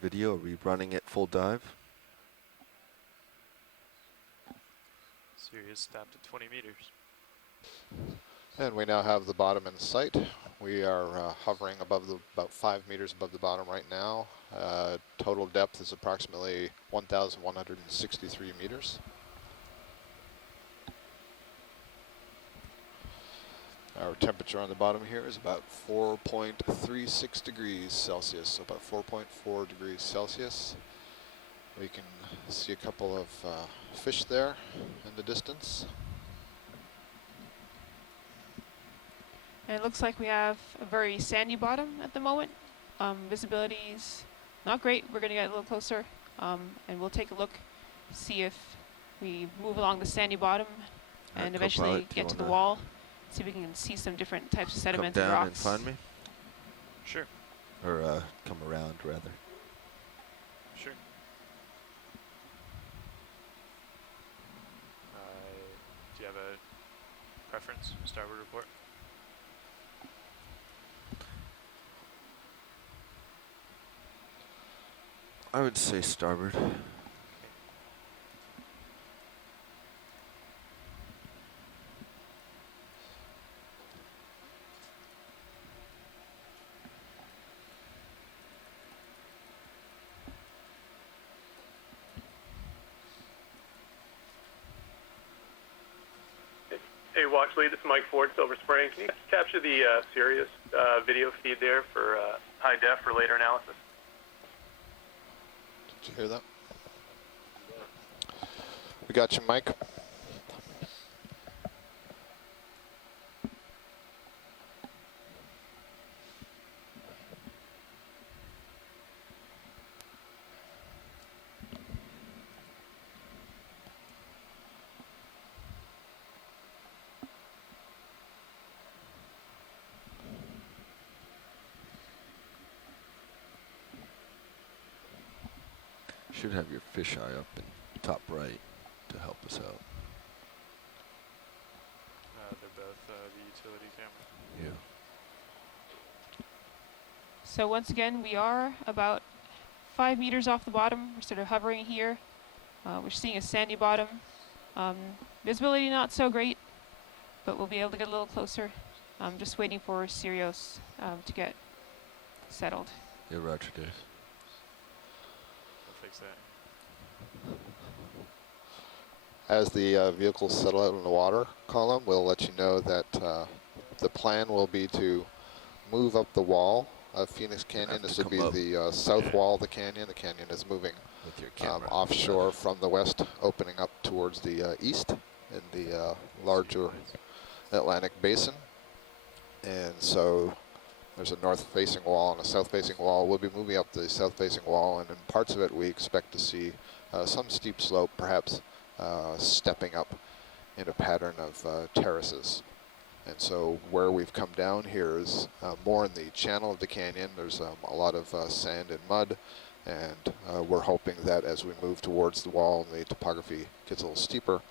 video? Are we running it full dive? Sirius stopped at 20 meters. And we now have the bottom in sight. We are hovering above about 5 meters above the bottom right now. Total depth is approximately 1,163 meters. Our temperature on the bottom here is about 4.36 degrees Celsius, so about 4.4 degrees Celsius. We can see a couple of fish there in the distance. And it looks like we have a very sandy bottom at the moment. Visibility is not great. We're going to get a little closer, and we'll take a look, see if we move along the sandy bottom and eventually get to the wall. See if we can see some different types of sediments and rocks. Come down and find me? Sure. Or come around, rather. Sure. Do you have a preference? Starboard report? I would say starboard. Hey, Watchley, this is Mike Ford, Silver Spring. Can you capture the Sirius video feed there for high def for later analysis? Did you hear that? We got you, Mike. Should have your fisheye up in top right to help us out. They're both the utility camera. Yeah. So once again, we are about 5 meters off the bottom. We're sort of hovering here. We're seeing a sandy bottom. Visibility not so great, but we'll be able to get a little closer. I'm just waiting for Sirius to get settled. Yeah, roger, Dave. Fix that. As the vehicles settle out in the water column, we'll let you know that the plan will be to move up the wall of Phoenix Canyon. This would be the south wall of the canyon. The canyon is moving with your camera offshore from the west, opening up towards the east in the larger Atlantic basin. And so there's a north-facing wall and a south-facing wall. We'll be moving up the south-facing wall, and in parts of it we expect to see some steep slope, perhaps stepping up in a pattern of terraces. And so where we've come down here is more in the channel of the canyon. There's a lot of sand and mud, and we're hoping that as we move towards the wall and the topography gets a little steeper,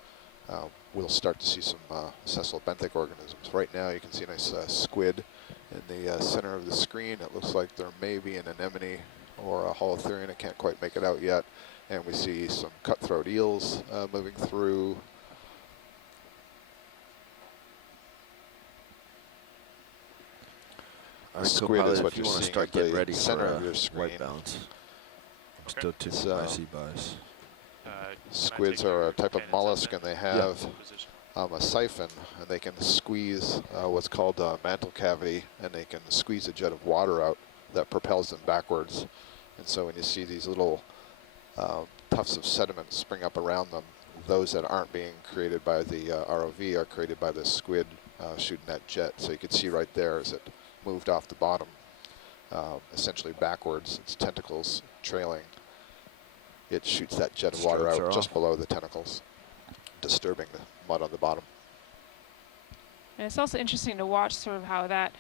we'll start to see some sessile benthic organisms. Right now you can see a nice squid in the center of the screen. It looks like there may be an anemone or a holothurian. I can't quite make it out yet. And we see some cutthroat eels moving through. Squid is what you're seeing at the center of your screen. Balance. I'm still tuning my sea-buys. Squids are a type of mollusk, and they have a siphon, and they can squeeze what's called a mantle cavity, and they can squeeze a jet of water out that propels them backwards. And so when you see these little tufts of sediment spring up around them, those that aren't being created by the ROV are created by the squid shooting that jet. So you can see right there as it moved off the bottom, essentially backwards, its tentacles trailing. It shoots that jet of water out just below the tentacles, disturbing the mud on the bottom. And it's also interesting to watch sort of how that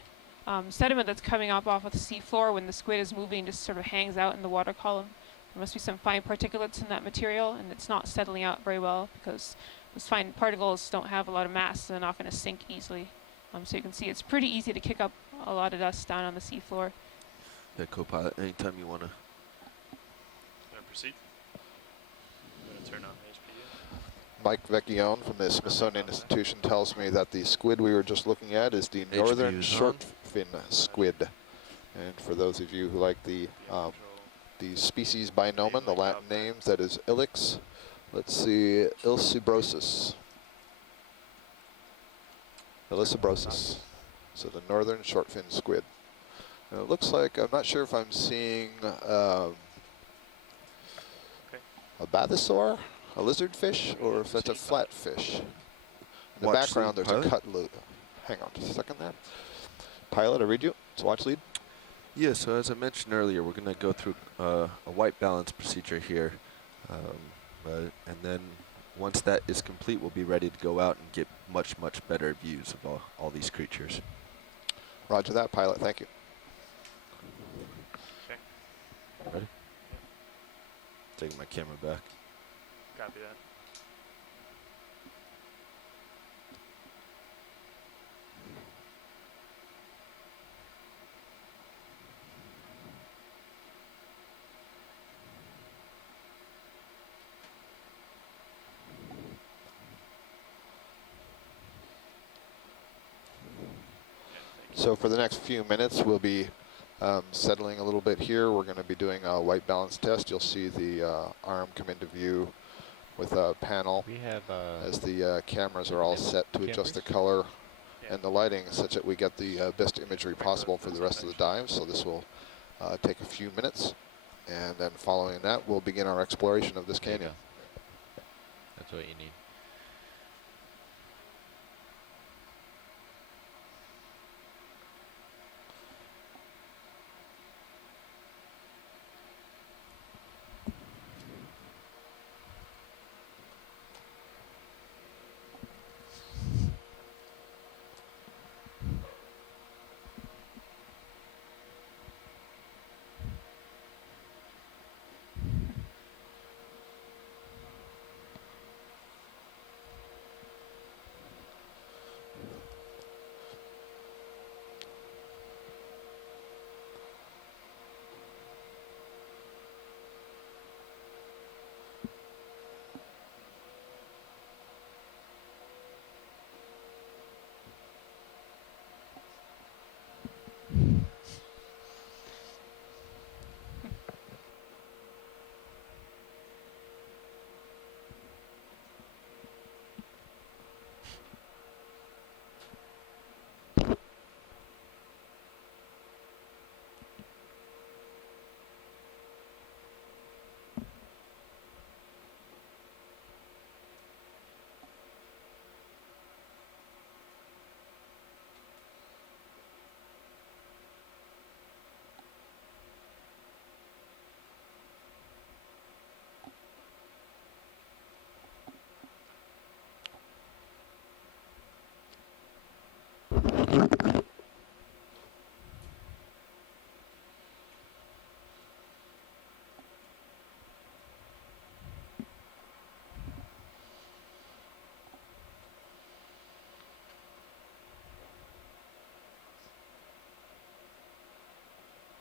sediment that's coming up off of the seafloor when the squid is moving just sort of hangs out in the water column. There must be some fine particulates in that material, and it's not settling out very well because those fine particles don't have a lot of mass, so they're not going to sink easily. So you can see it's pretty easy to kick up a lot of dust down on the seafloor. Yeah, co-pilot, anytime you want to proceed. I'm going to turn on HPU. Mike Vecchione from the Smithsonian Institution tells me that the squid we were just looking at is the northern HPU 's short fin squid. And for those of you who like the species binomen, the Latin names, that is Ilex, let's see, Ilcibrosis. Ilcibrosis. So the northern short fin squid. And it looks like, I'm not sure if I'm seeing a bathysaur, a lizard fish, or if that's a flat fish. In the Watch background, lead, there's a pilot? cut loop. Hang on just a second there. Pilot, I read you. It's watch lead. Yeah, so as I mentioned earlier, we're going to go through a white balance procedure here. And then once that is complete, we'll be ready to go out and get much, much better views of all these creatures. Roger that, pilot. Thank you. Okay. Ready? Taking my camera back. Copy that. So for the next few minutes, we'll be settling a little bit here. We're going to be doing a white balance test. You'll see the arm come into view with a panel We have as the cameras are all set to adjust the color and the lighting such that we get the best imagery possible for the rest of the dive. So this will take a few minutes. And then following that, we'll begin our exploration of this there you canyon. go. That's what you need.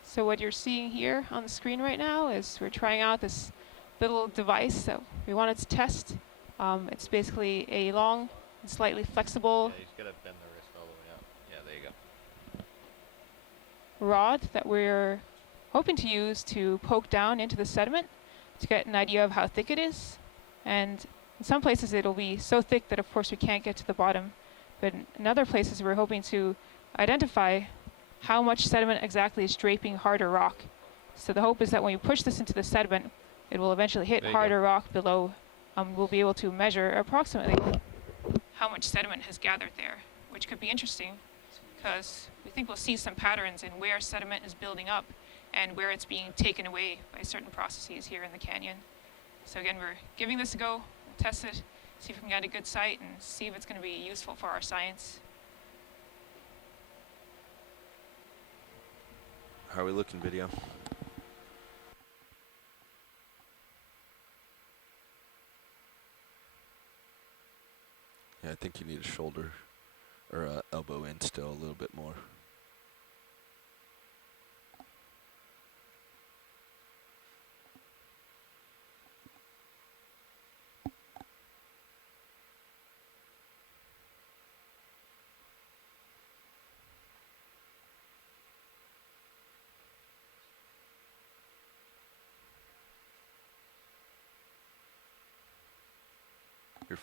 So what you're seeing here on the screen right now is we're trying out this little device that we wanted to test. It's basically a long and slightly flexible Yeah, he's got to bend the wrist all the way up. Yeah, there you go. rod that we're hoping to use to poke down into the sediment to get an idea of how thick it is. And in some places it'll be so thick that of course we can't get to the bottom. But in other places we're hoping to identify how much sediment exactly is draping harder rock. So the hope is that when you push this into the sediment, it will eventually hit There you harder rock below. We'll be able to measure approximately how much sediment has gathered there, which could be interesting because we think we'll see some patterns in where sediment is building up and where it's being taken away by certain processes here in the canyon. So again, we're giving this a go, we'll test it, see if we can get a good site and see if it's going to be useful for our science. How are we looking, video? Yeah, I think you need a shoulder or a elbow in still a little bit more.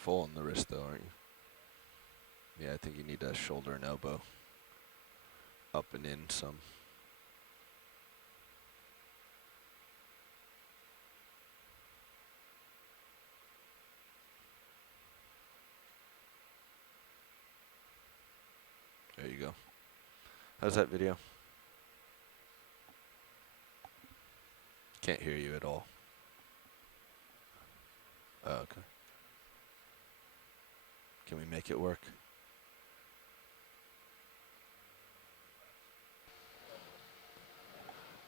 full on the wrist though, aren't you? Yeah, I think you need a shoulder and elbow. Up and in some. There you go. How's that video? Can't hear you at all. Oh, okay. Can we make it work?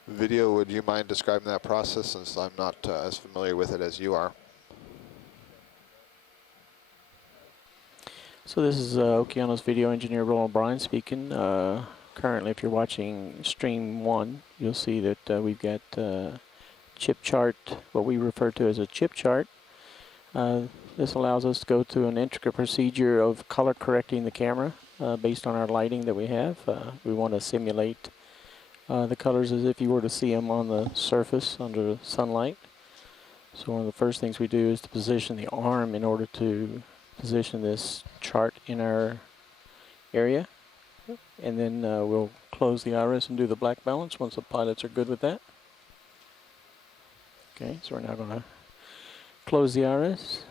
Video, would you mind describing that process, since I'm not as familiar with it as you are? So this is Okeanos video engineer Roland Bryan speaking. Currently, if you're watching stream 1, you'll see that we've got chip chart, what we refer to as a chip chart. This allows us to go through an intricate procedure of color correcting the camera based on our lighting that we have. We want to simulate the colors as if you were to see them on the surface under sunlight. So one of the first things we do is to position the arm in order to position this chart in our area. And then we'll close the iris and do the black balance once the pilots are good with that. Okay, so we're now going to close the iris.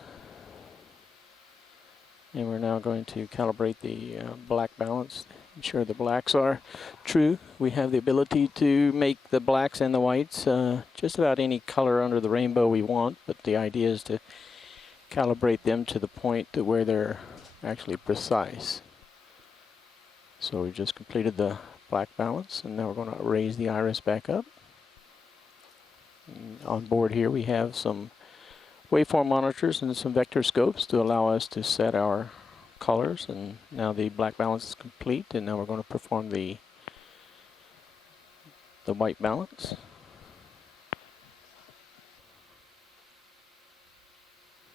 And we're now going to calibrate the black balance, ensure the blacks are true. We have the ability to make the blacks and the whites just about any color under the rainbow we want, but the idea is to calibrate them to the point to where they're actually precise. So we've just completed the black balance, and now we're going to raise the iris back up. And on board here we have some waveform monitors and some vector scopes to allow us to set our colors, and now the black balance is complete, and now we're going to perform the white balance.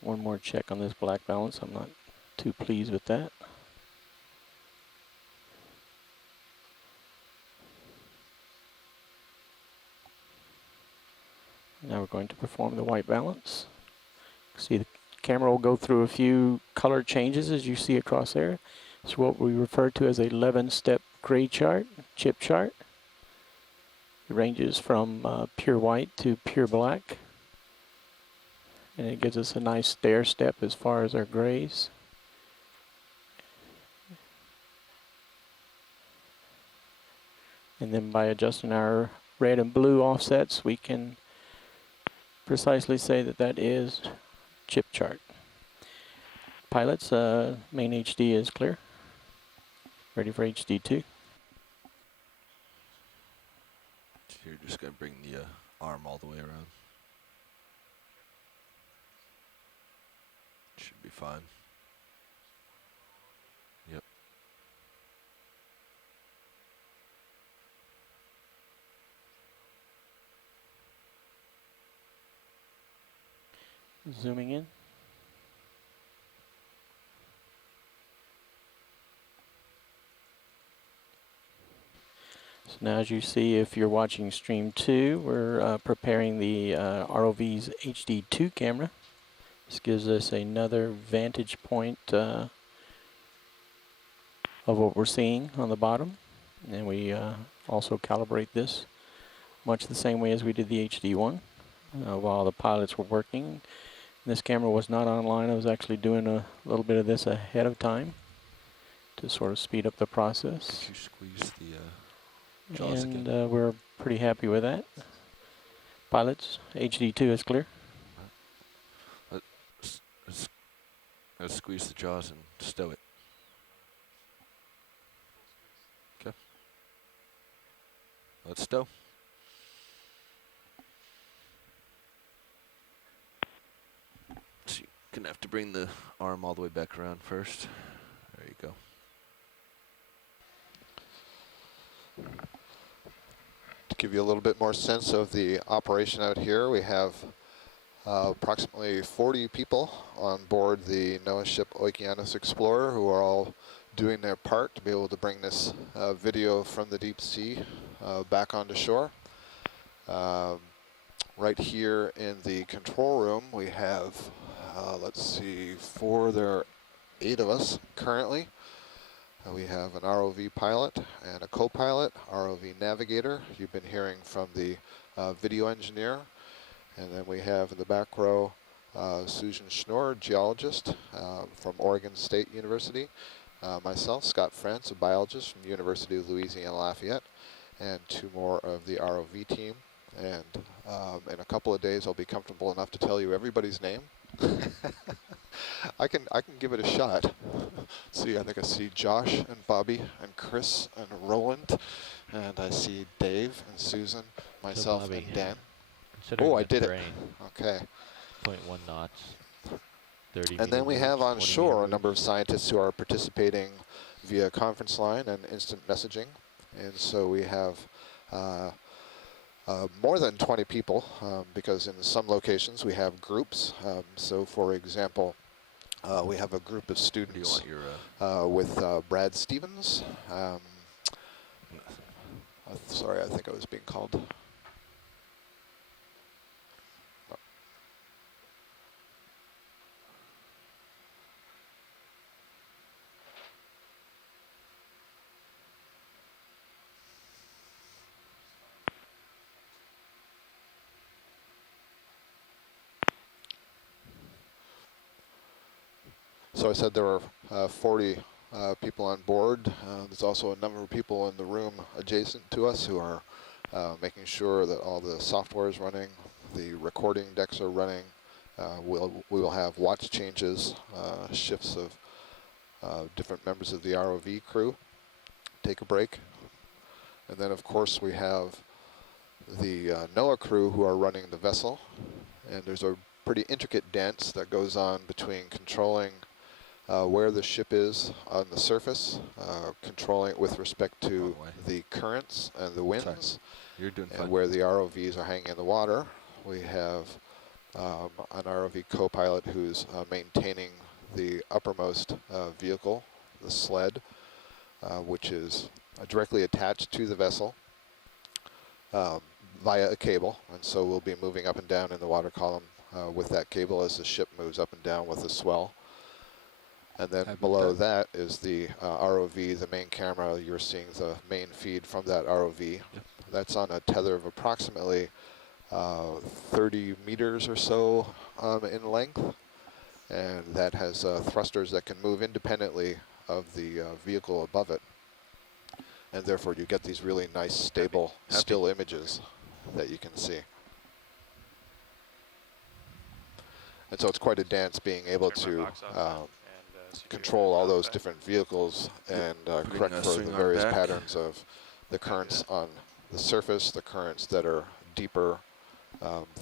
One more check on this black balance. I'm not too pleased with that. Now we're going to perform the white balance. See, the camera will go through a few color changes as you see across there. It's what we refer to as a 11-step gray chart, chip chart. It ranges from pure white to pure black. And it gives us a nice stair step as far as our grays. And then by adjusting our red and blue offsets, we can precisely say that that is chip chart. Pilots, main HD is clear. Ready for HD2. So you're just going to bring the arm all the way around. Should be fine. Yep. Zooming in. So now as you see, if you're watching stream 2, we're preparing the ROV's HD2 camera. This gives us another vantage point of what we're seeing on the bottom. And we also calibrate this much the same way as we did the HD1 while the pilots were working. This camera was not online. I was actually doing a little bit of this ahead of time to sort of speed up the process. Did you squeeze the jaws again? And we're pretty happy with that. Pilots, HD2 is clear. Let's squeeze the jaws and stow it. Okay. Let's stow. So you're going to have to bring the arm all the way back around first. There you go. To give you a little bit more sense of the operation out here, we have approximately 40 people on board the NOAA ship Okeanos Explorer who are all doing their part to be able to bring this video from the deep sea back onto shore. Right here in the control room we have let's see, there are 8 of us currently. We have an ROV pilot and a co-pilot, ROV navigator. You've been hearing from the video engineer. And then we have in the back row Susan Schnorr, geologist from Oregon State University. Myself, Scott France, a biologist from University of Louisiana Lafayette, and 2 more of the ROV team. And in a couple of days, I'll be comfortable enough to tell you everybody's name. I can give it a shot. See, I think I see Josh and Bobby and Chris and Roland, and I see Dave and Susan, myself Bobby, and Dan. considering Oh, I the did terrain, it. Okay. 0.1 knots, 30 And then we meter have moves, on 20 shore meter a number of moves. scientists who are participating via conference line and instant messaging. And so we have more than 20 people because in some locations we have groups. So for example, we have a group of students Do you want your with Brad Stevens. Sorry, I think I was being called. So I said there were 40 people on board. There's also a number of people in the room adjacent to us who are making sure that all the software is running, the recording decks are running. We will have watch changes, shifts of different members of the ROV crew. Take a break. And then of course we have the NOAA crew who are running the vessel. And there's a pretty intricate dance that goes on between controlling where the ship is on the surface, controlling it with respect to the currents and the winds. Sorry. You're doing and fine. where the ROVs are hanging in the water. We have an ROV co-pilot who's maintaining the uppermost vehicle, the sled, which is directly attached to the vessel via a cable. And so we'll be moving up and down in the water column with that cable as the ship moves up and down with the swell. And then below that is the ROV, the main camera. You're seeing the main feed from that ROV. Yep. That's on a tether of approximately 30 meters or so in length. And that has thrusters that can move independently of the vehicle above it. And therefore you get these really nice, stable, still images that you can see. And so it's quite a dance being able to control all those different vehicles and correct for the various patterns of the currents on the surface, the currents that are deeper,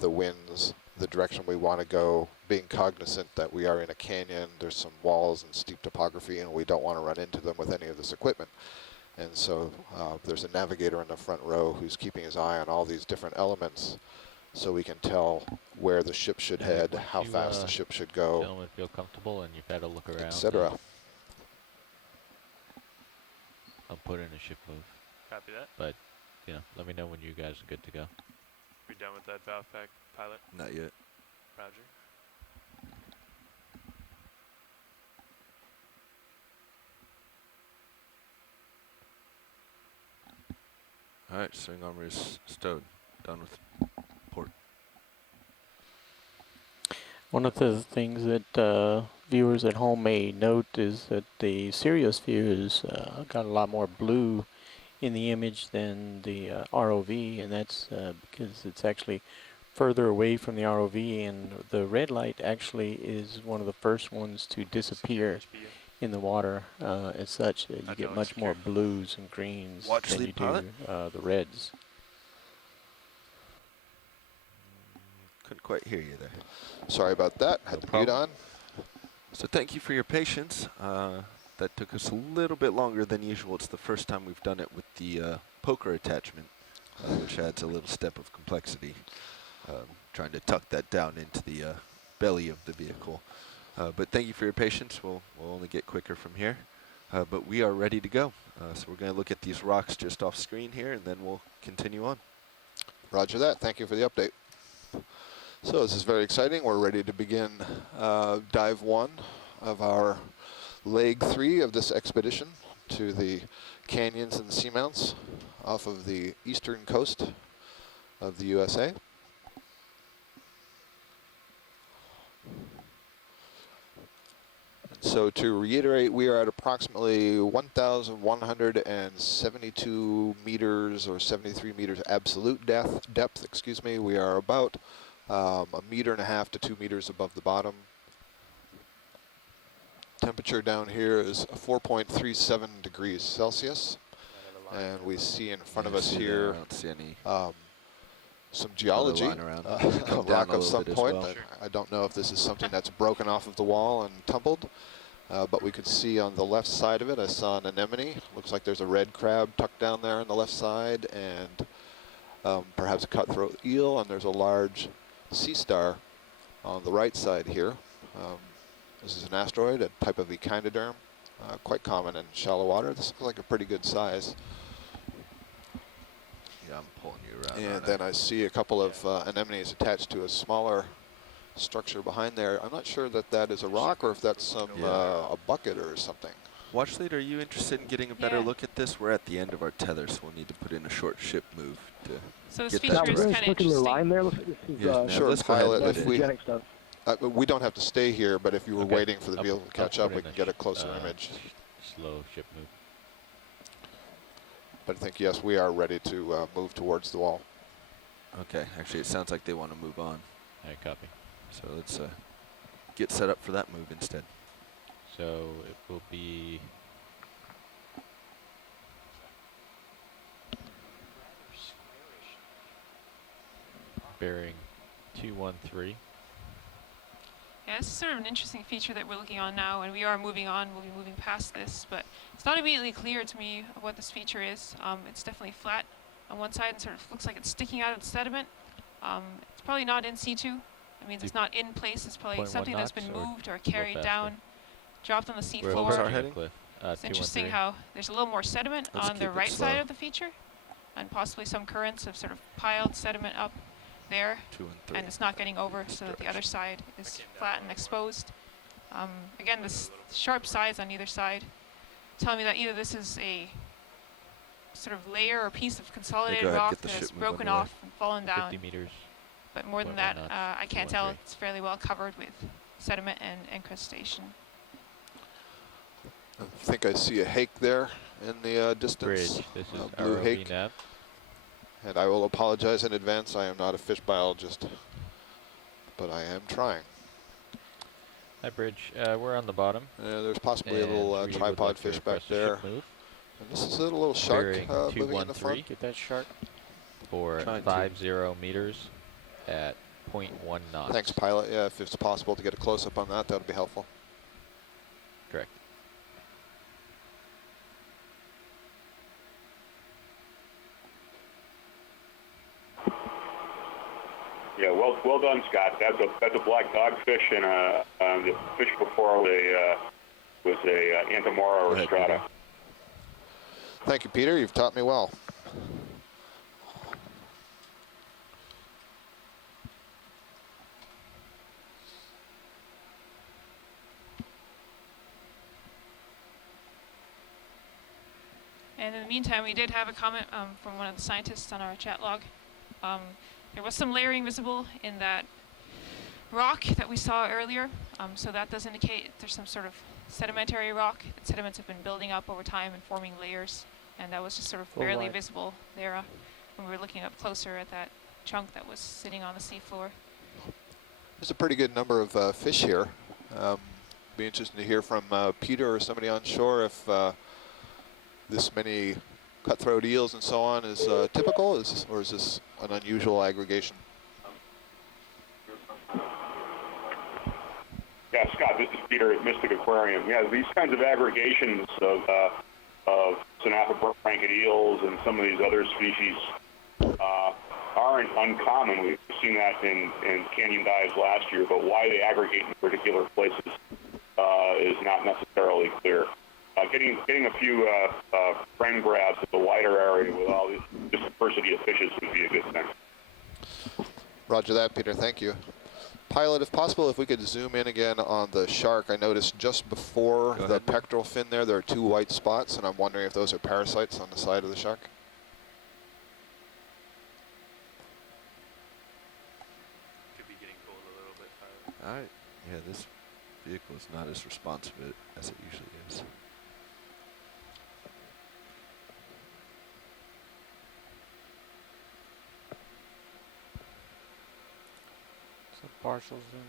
the winds, the direction we want to go, being cognizant that we are in a canyon, there's some walls and steep topography, and we don't want to run into them with any of this equipment. And so there's a navigator in the front row who's keeping his eye on all these different elements so we can tell where the ship should head, how fast the ship should go, Gentlemen feel comfortable and you've had a look around, etc. I'll put in a ship move. Copy that. But, you know, let me know when you guys are good to go. We done with that valve pack, pilot? Not yet. Roger. All right, swing armor is stowed. Done with port. One of the things that viewers at home may note is that the Stereosphere has got a lot more blue in the image than the ROV, and that's because it's actually further away from the ROV, and the red light actually is one of the first ones to disappear in the water as such. You get much more blues and greens than you do the reds. Couldn't quite hear you there. Sorry about that. Had the mute on. So thank you for your patience. That took us a little bit longer than usual. It's the first time we've done it with the poker attachment, which adds a little step of complexity. Trying to tuck that down into the belly of the vehicle. But thank you for your patience. We'll only get quicker from here. But we are ready to go. So we're going to look at these rocks just off screen here, and then we'll continue on. Roger that. Thank you for the update. So this is very exciting. We're ready to begin dive 1 of our leg 3 of this expedition to the canyons and seamounts off of the eastern coast of the USA. So to reiterate, we are at approximately 1,172 meters or 73 meters absolute depth. Excuse me. We are about 1.5 meters to 2 meters above the bottom. Temperature down here is 4.37 degrees Celsius, and we see in front of us here I don't see any some geology, line around. a Come rock down a of some little bit as point. well. I don't know if this is something that's broken off of the wall and tumbled, but we could see on the left side of it, I saw an anemone. Looks like there's a red crab tucked down there on the left side, and perhaps a cutthroat eel, and there's a large sea star on the right side here. This is an asteroid, a type of echinoderm, quite common in shallow water. This looks like a pretty good size. Yeah, I'm pulling you around. And then I see a couple of anemones attached to a smaller structure behind there. I'm not sure that that is a rock or if that's some a bucket or something. Watchlead, are you interested in getting a better Yeah. look at this? We're at the end of our tether, so we'll need to put in a short ship move to So this get feature that is right. kind of interesting. line there. Looks like this is Yes, ma'am. Sure, Let's go ahead pilot, and if put it we- in. energetic stuff. We don't have to stay here, but if you were Okay. waiting for the vehicle to catch I'll up, put we in can get a closer sh- image. Slow ship move. But I think, yes, we are ready to move towards the wall. Okay, actually it sounds like they want to move on. I copy. So let's get set up for that move instead. So it will be bearing 213. Yeah, this is sort of an interesting feature that we're looking on now, and we are moving on. We'll be moving past this, but it's not immediately clear to me what this feature is. It's definitely flat on one side and sort of looks like it's sticking out of the sediment. It's probably not in situ. That means it's not in place. It's probably 0.1 something that's been knots or moved or carried faster? down, dropped on the sea We're floor. what's over our the heading? cliff. It's interesting 213. how there's a little more sediment Let's on the keep it right side slow. of the feature, and possibly some currents have sort of piled sediment up there, 2 and 3. and it's not getting over, so that the other side is flat and exposed. Again, this sharp sides on either side tell me that either this is a sort of layer or piece of consolidated ahead, rock get the that ship has move broken underway. off and fallen down. 50 meters. But more than 0.1 that, knots, I can't tell. 213. It's fairly well covered with sediment and incrustation. I think I see a hake there in the distance. Bridge. This is blue ROV hake. nav. And I will apologize in advance. I am not a fish biologist, but I am trying. Hi, Bridge. We're on the bottom. There's possibly a and little we would tripod like to fish back request a there. ship move And this is a little shark Bearing moving in the front. 213. Get that shark. for Trying to. 50 meters at 0.1 knots. Thanks, pilot. Yeah, if it's possible to get a close-up on that, that would be helpful. Correct. Yeah, well done, Scott. That's a black dogfish, and the fish before was a Anthomora Go ahead, rostrata. Peter. Thank you, Peter. You've taught me well. And in the meantime, we did have a comment from one of the scientists on our chat log. There was some layering visible in that rock that we saw earlier, so that does indicate there's some sort of sedimentary rock. That sediments have been building up over time and forming layers, and that was just sort of barely Alright. visible there when we were looking up closer at that chunk that was sitting on the seafloor. There's a pretty good number of fish here. Be interesting to hear from Peter or somebody on shore if this many cutthroat eels and so on is typical, or is this an unusual aggregation? Yeah, Scott, this is Peter at Mystic Aquarium. Yeah, these kinds of aggregations of Synapobranchid eels and some of these other species aren't uncommon. We've seen that in canyon dives last year, but why they aggregate in particular places is not necessarily clear. Getting a few frame grabs at the wider area with all this diversity of fishes would be a good thing. Roger that, Peter. Thank you. Pilot, if possible, if we could zoom in again on the shark. I noticed just before Go the ahead. pectoral fin there are 2 white spots, and I'm wondering if those are parasites on the side of the shark. Could be getting cold a little bit, Tyler. All right. Yeah, this vehicle is not as responsive as it usually is. Some partials in.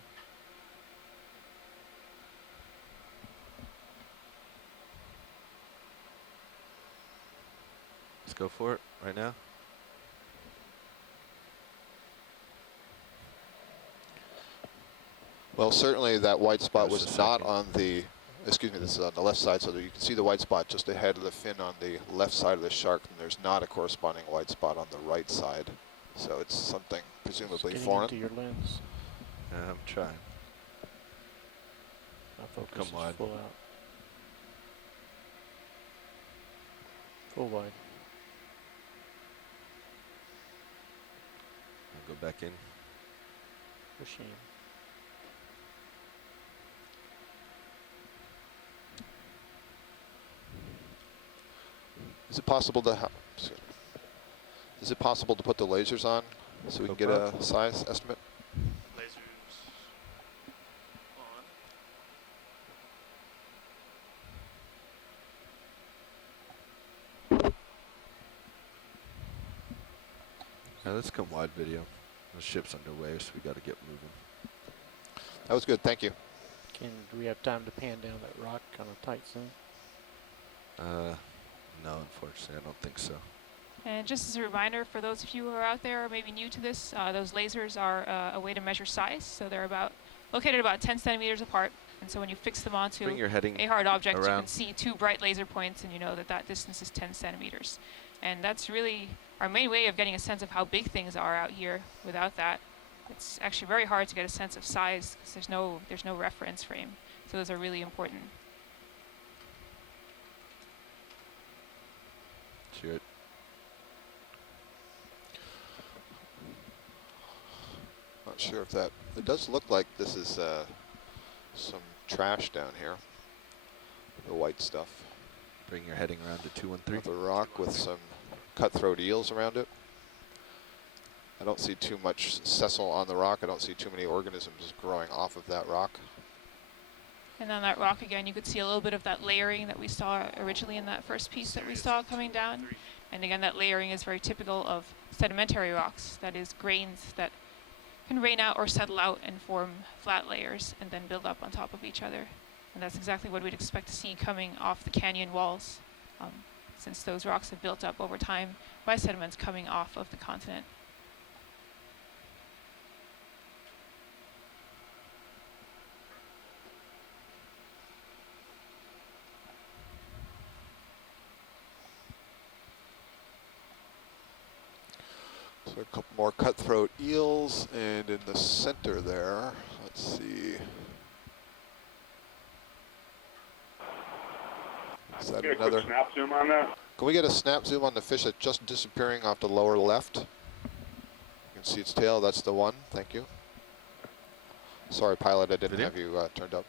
Let's go for it right now. Well, certainly that white spot Just was a not second. on the, excuse me, this is on the left side, so that you can see the white spot just ahead of the fin on the left side of the shark, and there's not a corresponding white spot on the right side. So it's something presumably Getting foreign. into your lens. I'm trying. My focus Come is wide. full out. Full wide. I'll go back in. Pushing. Is it possible to is it possible to put the lasers on so we can get a size estimate? Lasers on. Now let's come wide video. The ship's underway, so we got to get moving. That was good, thank you. Do we have time to pan down that rock on a tight zone? No, unfortunately, I don't think so. And just as a reminder for those of you who are out there or maybe new to this, those lasers are a way to measure size. So they're located about 10 centimeters apart. And so when you fix them onto Bring your heading a hard object, you around. can see 2 bright laser points, and you know that that distance is 10 centimeters. And that's really our main way of getting a sense of how big things are out here. Without that, it's actually very hard to get a sense of size because there's no reference frame. So those are really important. Shoot. Not sure if that, it does look like this is some trash down here. The white stuff. Bring your heading around to 213. With a rock with some cutthroat eels around it. I don't see too much sessile on the rock. I don't see too many organisms growing off of that rock. And on that rock again, you could see a little bit of that layering that we saw originally in that first piece that we saw coming down. And again, that layering is very typical of sedimentary rocks. That is grains that can rain out or settle out and form flat layers and then build up on top of each other. And that's exactly what we'd expect to see coming off the canyon walls, since those rocks have built up over time by sediments coming off of the continent. So a couple more cutthroat eels, and in the center there, let's see. Is that Get a another? quick snap zoom on that. Can we get a snap zoom on the fish that's just disappearing off the lower left? You can see its tail, that's the one, thank you. Sorry, pilot, I didn't Video? have you turned up.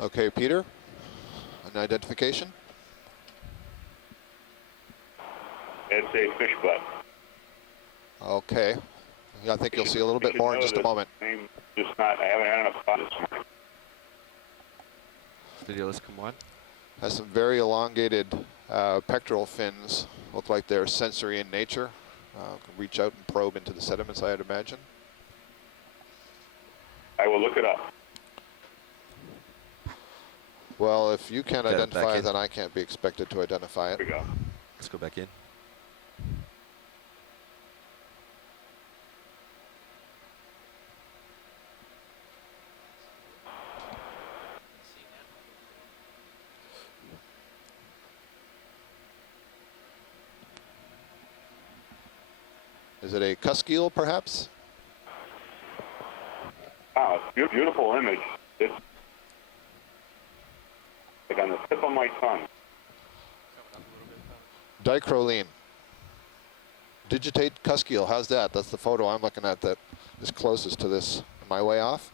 Okay, Peter, an identification? It's a fish butt. Okay. Yeah, I think you'll see a little bit more in just a moment. Just not, I haven't had enough fun this morning. Video, let's come wide. Has some very elongated pectoral fins. Look like they're sensory in nature. Can reach out and probe into the sediments, I'd imagine. I will look it up. Well, if you can't Got it, identify, back in. then I can't be expected to identify it. Here we go. Let's go back in. Is it a cusk eel, perhaps? Wow, beautiful image. It's like on the tip of my tongue. Dichroline. Digitate cusk eel, how's that? That's the photo I'm looking at that is closest to this. Am I way off?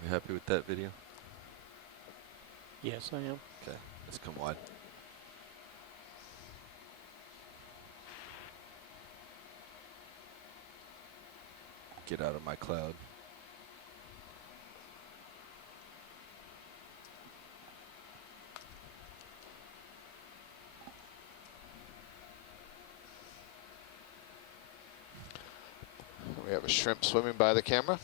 You happy with that video? Yes, I am. Okay, let's come wide. Get out of my cloud. We have a shrimp swimming by the camera.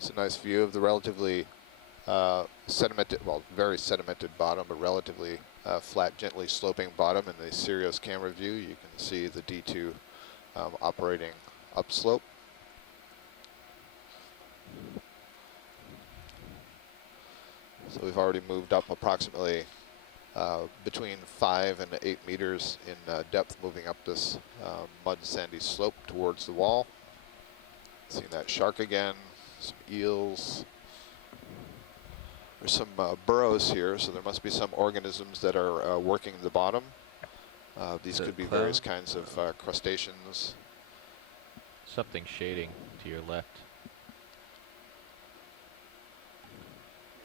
It's a nice view of the relatively sedimented, well, very sedimented bottom, but relatively flat, gently sloping bottom. In the Sirius camera view, you can see the D2 operating upslope. So we've already moved up approximately between 5 and 8 meters in depth, moving up this mud sandy slope towards the wall. Seeing that shark again. Some eels. There's some burrows here, so there must be some organisms that are working the bottom. These could be various kinds of crustaceans. Something shading to your left.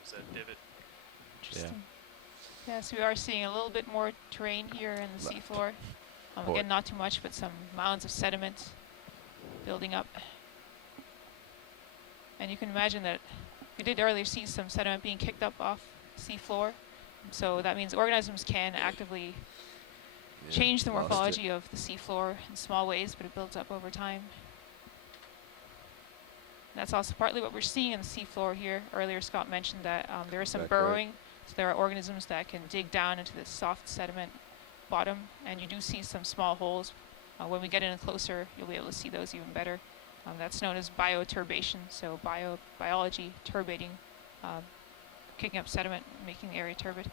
There's that divot. Interesting. Yes, we are seeing a little bit more terrain here in the seafloor. Again, not too much, but some mounds of sediment building up. And you can imagine that we did earlier see some sediment being kicked up off seafloor. So that means organisms can actively change the morphology of the seafloor in small ways, but it builds up over time. That's also partly what we're seeing in the seafloor here. Earlier, Scott mentioned that there is some burrowing. So there are organisms that can dig down into the soft sediment bottom, and you do see some small holes. When we get in closer, you'll be able to see those even better. That's known as bioturbation, so biology turbating, kicking up sediment, making the area turbid.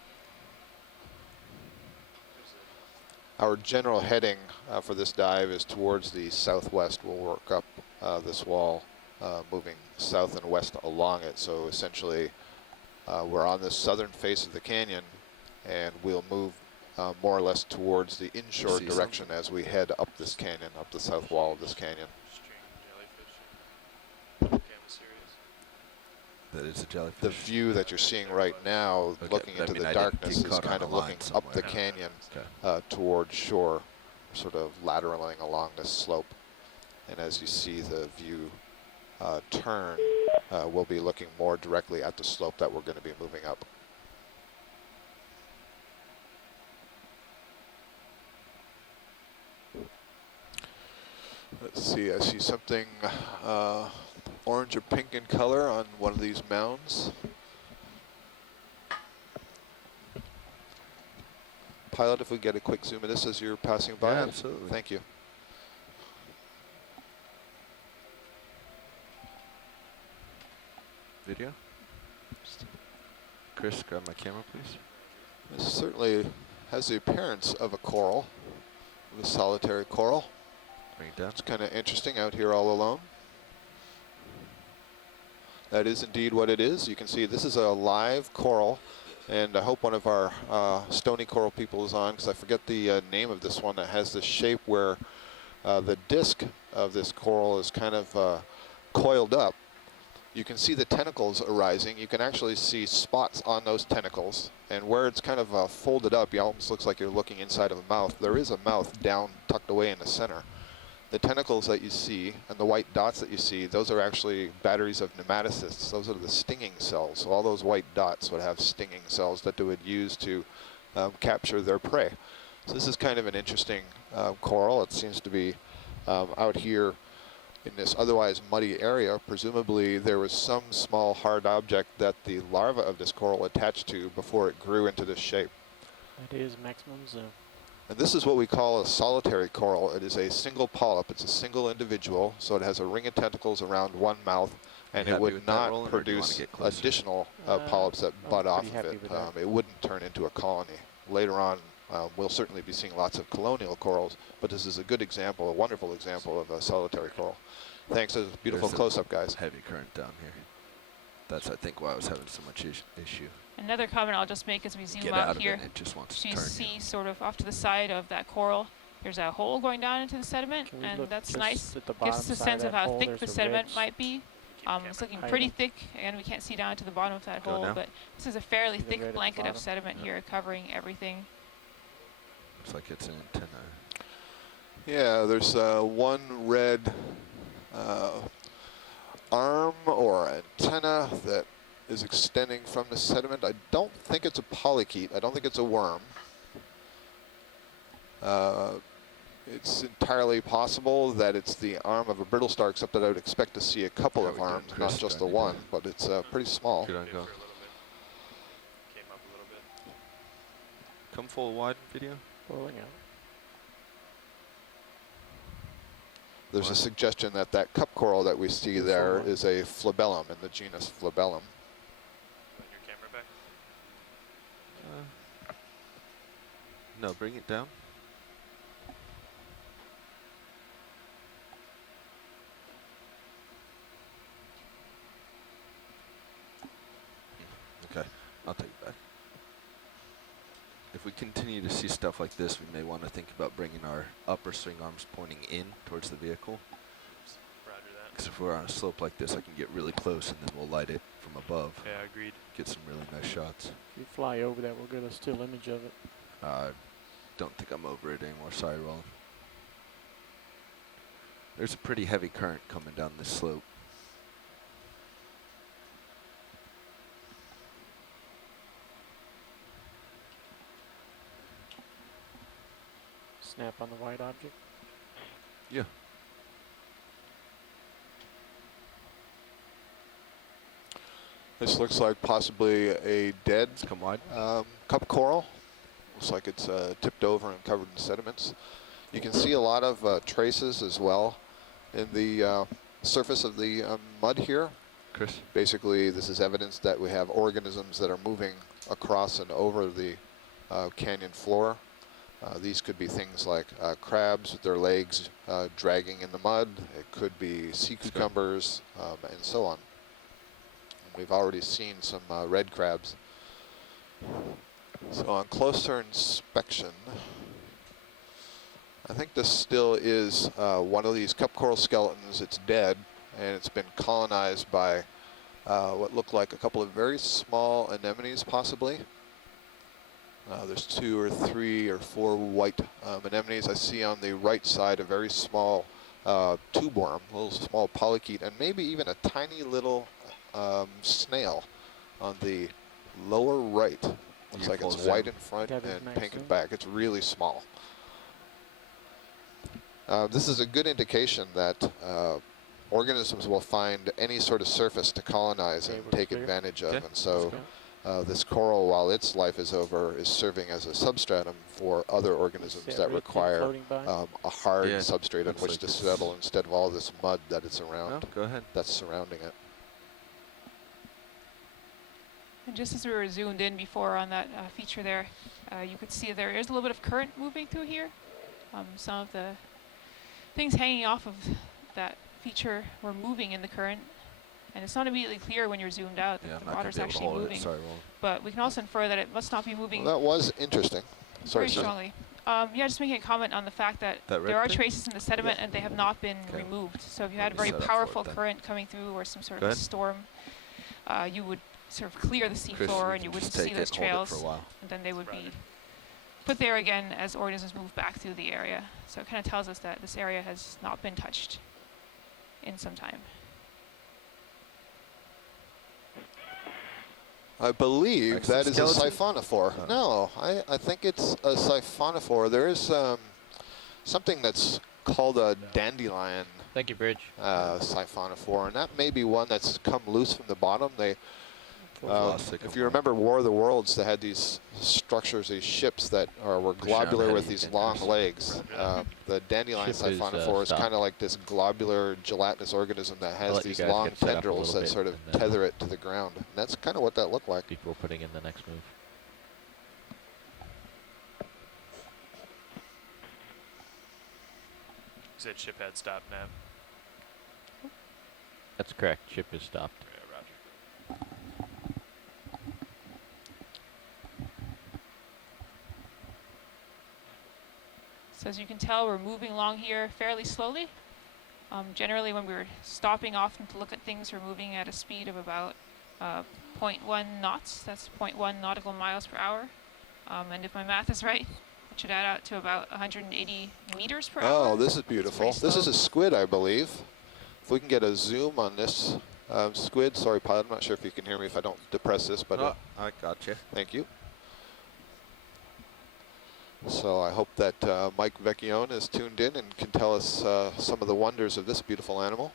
Our general heading for this dive is towards the southwest. We'll work up this wall, moving south and west along it. So essentially, we're on the southern face of the canyon, and we'll move more or less towards the inshore direction as we head up this canyon, up the south wall of this canyon. That is a jellyfish. The view that you're seeing right now, looking into the darkness, is kind of looking up the canyon towards shore, sort of lateraling along this slope. And as you see the view turn, we'll be looking more directly at the slope that we're going to be moving up. Let's see, I see something orange or pink in color on one of these mounds. Pilot, if we get a quick zoom of this as you're passing by. Yeah, absolutely. Thank you. Video? Chris, grab my camera, please. This certainly has the appearance of a coral, of a solitary coral. Bring it down. It's kind of interesting out here all alone. That is indeed what it is. You can see this is a live coral, and I hope one of our stony coral people is on, because I forget the name of this one that has this shape where the disc of this coral is kind of coiled up. You can see the tentacles arising. You can actually see spots on those tentacles, and where it's kind of folded up, it almost looks like you're looking inside of a mouth. There is a mouth down, tucked away in the center. The tentacles that you see and the white dots that you see, those are actually batteries of nematocysts. Those are the stinging cells. So all those white dots would have stinging cells that they would use to capture their prey. So this is kind of an interesting coral. It seems to be out here in this otherwise muddy area. Presumably there was some small hard object that the larva of this coral attached to before it grew into this shape. That is maximum zoom. And this is what we call a solitary coral. It is a single polyp. It's a single individual, so it has a ring of tentacles around one mouth, and You it happy would with that, not Roland, or do you wanna produce get closer? additional polyps that I'm bud off pretty of happy it. with that. It wouldn't turn into a colony. Later on, we'll certainly be seeing lots of colonial corals, but this is a good example, a wonderful example of a solitary coral. Thanks, a beautiful There's a close-up, guys. Heavy current down here. That's, I think, why I was having so much issue. Another comment I'll just make as we zoom Get out out of here. it, it just wants to You turn see you. sort of off to the side of that coral, there's a hole going down into the sediment, Can we and look that's just nice. at the Gives bottom us a side sense of that how hole? thick There's the a sediment ridge. might be. It's looking Hide pretty them. thick, and we can't see down to the bottom of that Go hole, now? but this is a fairly See the red thick at the blanket of bottom? sediment Yeah. here covering everything. Looks like it's an antenna. Yeah, there's one red arm or antenna that is extending from the sediment. I don't think it's a polychaete. I don't think it's a worm. It's entirely possible that it's the arm of a brittle star, except that I would expect to see a couple How of we doing, arms, Chris? not just Do the I need one, to- but it's pretty small. Good on Did go. for a little bit. Came up a little bit. Come full wide video. Rolling out. There's What? a suggestion that that cup coral that we see Full there wide. is a flabellum in the genus Flabellum. Put your camera back. No, bring it down. Okay, I'll take it back. If we continue to see stuff like this, we may want to think about bringing our upper swing arms pointing in towards the vehicle. Roger that. Because if we're on a slope like this, I can get really close and then we'll light it from above. Yeah, agreed. Get some really nice shots. If you fly over that, we'll get a still image of it. Don't think I'm over it anymore. Sorry, Roland. There's a pretty heavy current coming down this slope. Snap on the white object. Yeah. This looks like possibly a dead Come wide. cup coral. Looks like it's tipped over and covered in sediments. You can see a lot of traces as well in the surface of the mud here. Chris? Basically, this is evidence that we have organisms that are moving across and over the canyon floor. These could be things like crabs with their legs dragging in the mud. It could be sea cucumbers and so on. We've already seen some red crabs. So on closer inspection, I think this still is one of these cup coral skeletons. It's dead, and it's been colonized by what look like a couple of very small anemones, possibly. There's 2 or 3 or 4 white anemones. I see on the right side a very small tube worm, a little small polychaete, and maybe even a tiny little snail on the lower right. Looks like it's white in front That is and nice pink in zoom. back. It's really small. This is a good indication that organisms will find any sort of surface to colonize Okay, and we're take clear. advantage of. Okay, And so let's this coral, while its life is over, is serving as a substratum for other organisms See that red thing require floating by? a hard Yeah, substrate on looks which like to it's- settle instead of all this mud that it's around, No, go ahead. that's surrounding it. And just as we were zoomed in before on that feature there, you could see there is a little bit of current moving through here. Some of the things hanging off of that feature were moving in the current. And it's not immediately clear when you're zoomed out Yeah, that I'm the not going water's to be able to actually hold moving. it. Sorry, Roland. But we can also infer that it must not be moving Well, that was interesting. Sorry, very Susan. strongly. Yeah, just making a comment on the fact that That red there are thing? traces in the sediment and they have not been Okay. removed. So if you Let had a me very set up for it powerful then. current coming through or some sort Go of a ahead. storm, you would sort of clear the Chris, seafloor you and you can wouldn't just see take those it and hold it trails. for a while. And then they would be Roger. put there again as organisms move back through the area. So it kind of tells us that this area has not been touched in some time. I believe Excellent. that is a Skeleton? siphonophore. No, I think it's a siphonophore. There is something that's called a dandelion Thank you, Bridge. siphonophore, and that may be one that's come loose from the bottom. They Classic if you remember War of the Worlds, they had these structures, these ships that were globular with these long legs. The dandelion Ship is, siphonophore is stopped. kind of like this globular gelatinous organism that I'll has let you these guys long get set up a tendrils little that bit sort of and then- tether it to the ground. And that's kind of what that looked like. Before putting in the next move. You said ship had stopped now. That's correct. Ship is stopped. Yeah, roger. So as you can tell, we're moving along here fairly slowly. Generally, when we're stopping often to look at things, we're moving at a speed of about 0.1 knots. That's 0.1 nautical miles per hour. And if my math is right, it should add out to about 180 meters per hour. Oh, this is beautiful. This is a squid, I believe. If we can get a zoom on this squid. Sorry, pilot, I'm not sure if you can hear me if I don't depress this, but Oh, I gotcha. thank you. So I hope that Mike Vecchione is tuned in and can tell us some of the wonders of this beautiful animal.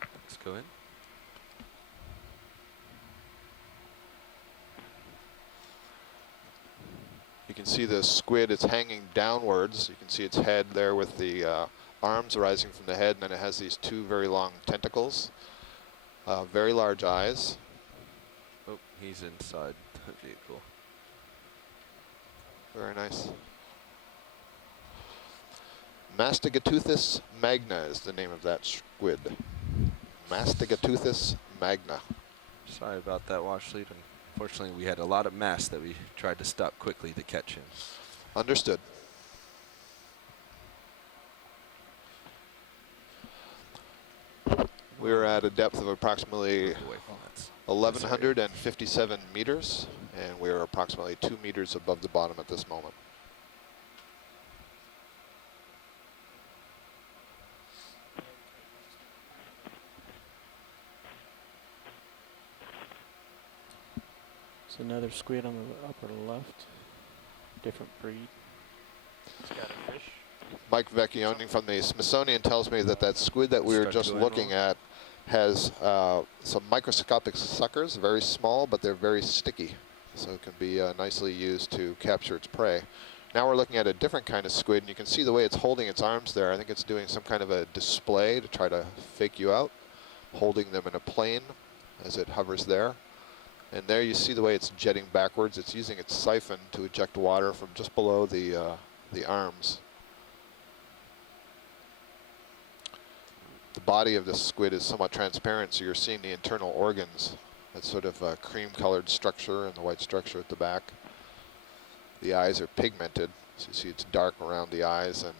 Let's go in. You can see the squid, it's hanging downwards. You can see its head there with the arms arising from the head, and then it has these two very long tentacles, very large eyes. Oh, he's inside the vehicle. Very nice. Mastigateuthis magna is the name of that squid. Mastigateuthis magna. Sorry about that, Washlead. Unfortunately, we had a lot of mass that we tried to stop quickly to catch him. Understood. We are at a depth of approximately Away from that. 1,157 meters, and we are approximately 2 meters above the bottom at this moment. It's another squid on the upper left. Different breed. It's got a fish. Mike Vecchione from the Smithsonian tells me that that squid that we were Start to just go in looking more. at has some microscopic suckers, very small, but they're very sticky. So it can be nicely used to capture its prey. Now we're looking at a different kind of squid, and you can see the way it's holding its arms there. I think it's doing some kind of a display to try to fake you out, holding them in a plane as it hovers there. And there you see the way it's jetting backwards. It's using its siphon to eject water from just below the arms. The body of this squid is somewhat transparent, so you're seeing the internal organs. That sort of cream-colored structure and the white structure at the back. The eyes are pigmented, so you see it's dark around the eyes, and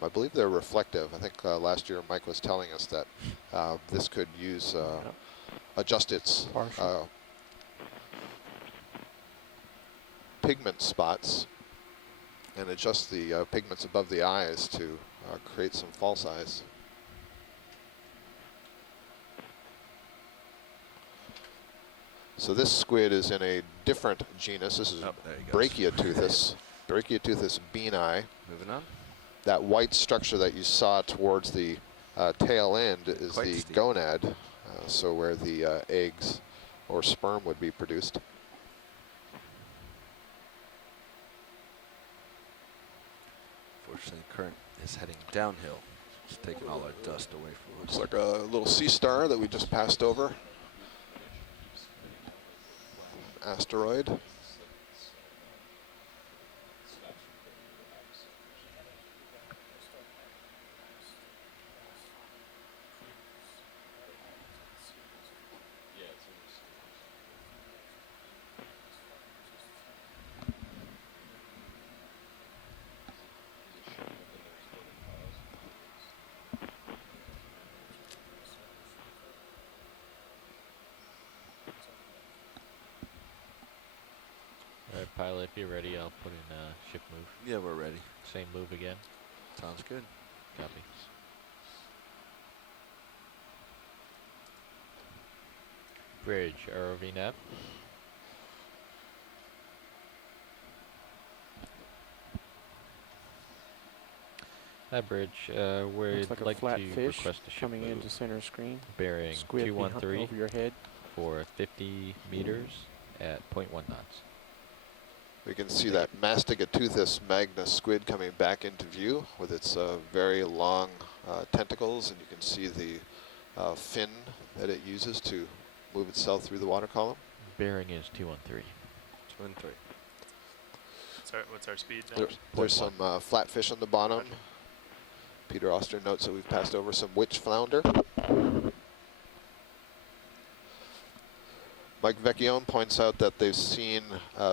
I believe they're reflective. I think last year Mike was telling us that this could use adjust its pigment spots and adjust the pigments above the eyes to create some false eyes. So this squid is in a different genus. This is Oh, there he goes. Brachiotuthis, Brachiotuthis beani. Moving on. That white structure that you saw towards the tail end is Quite the steep. gonad, so where the eggs or sperm would be produced. Fortunately, the current is heading downhill. It's taking all our dust away from Looks us. like a little sea star that we just passed over. Asteroid. Alright, pilot, if you're ready, I'll put in a ship move. Yeah, we're ready. Same move again. Sounds good. Copy. Bridge, ROV nav. Hi, Bridge. We'd Looks like a like flat to fish request a ship coming move into center screen. bearing Squid 213 over your head. for 50 meters at 0.1 knots. We can see that Mastigateuthis magna squid coming back into view with its very long tentacles, and you can see the fin that it uses to move itself through the water column. Bearing is 213. 213. What's our speed now? There's some flatfish on the bottom. Peter Oster notes that we've passed over some witch flounder. Mike Vecchione points out that they've seen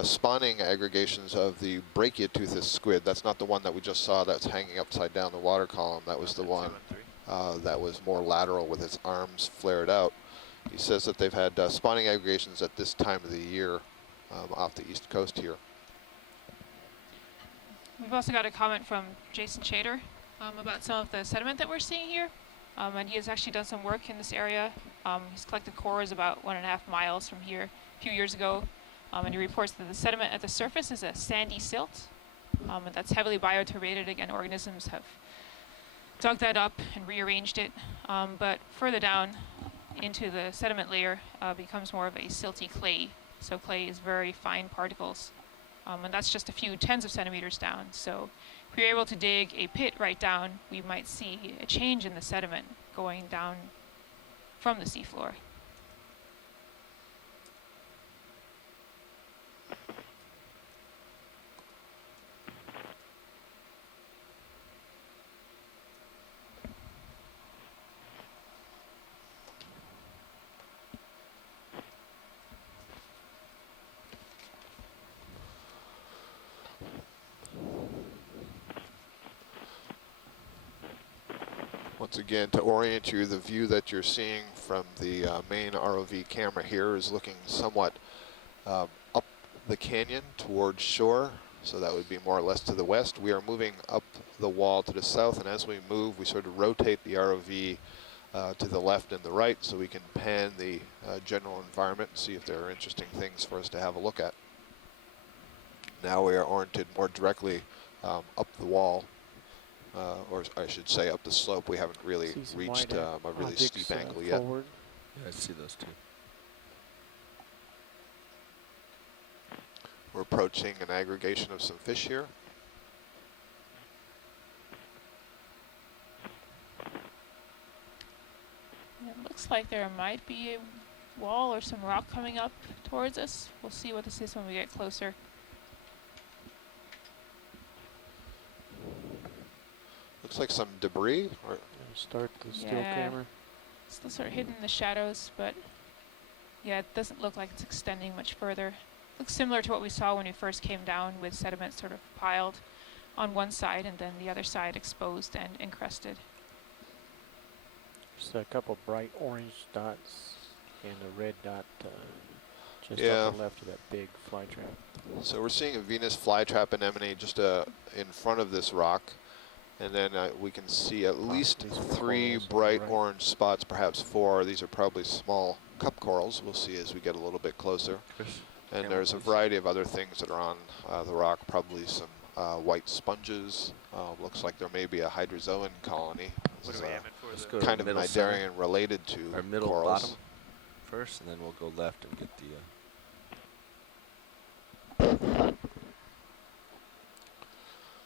spawning aggregations of the Brachiotuthis squid. That's not the one that we just saw that's hanging upside down the water column. That was the one that was more lateral with its arms flared out. He says that they've had spawning aggregations at this time of the year off the east coast here. We've also got a comment from Jason Chater about some of the sediment that we're seeing here. And he has actually done some work in this area. He's collected cores about 1.5 miles from here a few years ago. And he reports that the sediment at the surface is a sandy silt. And that's heavily bioturbated. Again, organisms have dug that up and rearranged it. But further down into the sediment layer becomes more of a silty clay. So clay is very fine particles. And that's just a few tens of centimeters down. So if we were able to dig a pit right down, we might see a change in the sediment going down from the seafloor. Once again, to orient you, the view that you're seeing from the main ROV camera here is looking somewhat up the canyon towards shore, so that would be more or less to the west. We are moving up the wall to the south, and as we move, we sort of rotate the ROV to the left and the right so we can pan the general environment and see if there are interesting things for us to have a look at. Now we are oriented more directly up the wall. Or I should say up the slope. We haven't really reached a really steep angle yet. Yeah, I see those two. We're approaching an aggregation of some fish here. It looks like there might be a wall or some rock coming up towards us. We'll see what this is when we get closer. Looks like some debris. Or Start the still Yeah. camera. Still sort of hidden in the shadows, but yeah, it doesn't look like it's extending much further. Looks similar to what we saw when we first came down, with sediment sort of piled on one side and then the other side exposed and encrusted. Just a couple bright orange dots and a red dot just Yeah. off the left of that big fly trap. So we're seeing a Venus flytrap anemone just in front of this rock. And then we can see at least these are 3 corals on the bright right. orange spots, perhaps 4. These are probably small cup corals. We'll see as we get a little bit closer. Chris, And camera, there's a please. variety of other things that are on the rock, probably some white sponges. Looks like there may be a hydrozoan colony. What This are we is aiming for? Let's The go to kind of an middle center. idarian related to Our middle corals. bottom first, and then we'll go left and get the...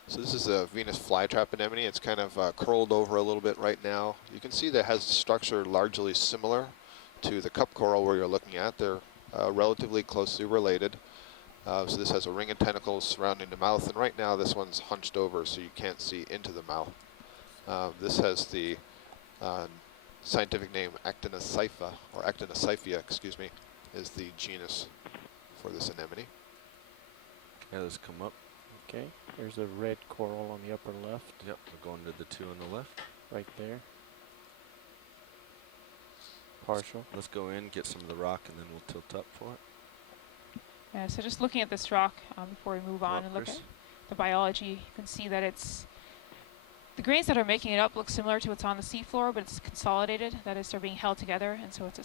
So this is a Venus flytrap anemone. It's kind of curled over a little bit right now. You can see that it has a structure largely similar to the cup coral where you're looking at. They're relatively closely related. So this has a ring of tentacles surrounding the mouth, and right now this one's hunched over so you can't see into the mouth. This has the scientific name Actinocypha, or Actinocyphia, excuse me, is the genus for this anemone. Yeah, let's come up. Okay, there's a red coral on the upper left, Yep, we're going to the 2 on the left. right there. Partial. Let's go in, get some of the rock, and then we'll tilt up for it. Yeah, so just looking at this rock before we move on Come and up, look Chris. at the biology, you can see that the grains that are making it up look similar to what's on the seafloor, but it's consolidated. That is, they're being held together, and so it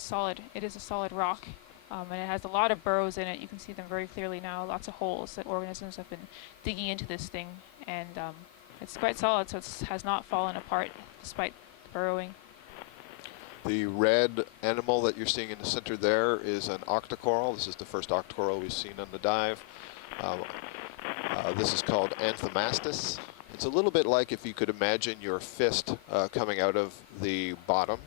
is a solid rock. And it has a lot of burrows in it. You can see them very clearly now, lots of holes that organisms have been digging into this thing and It's quite solid, so it has not fallen apart despite burrowing. The red animal that you're seeing in the center there is an octocoral. This is the first octocoral we've seen on the dive. This is called Anthomastis. It's a little bit like if you could imagine your fist coming out of the bottom.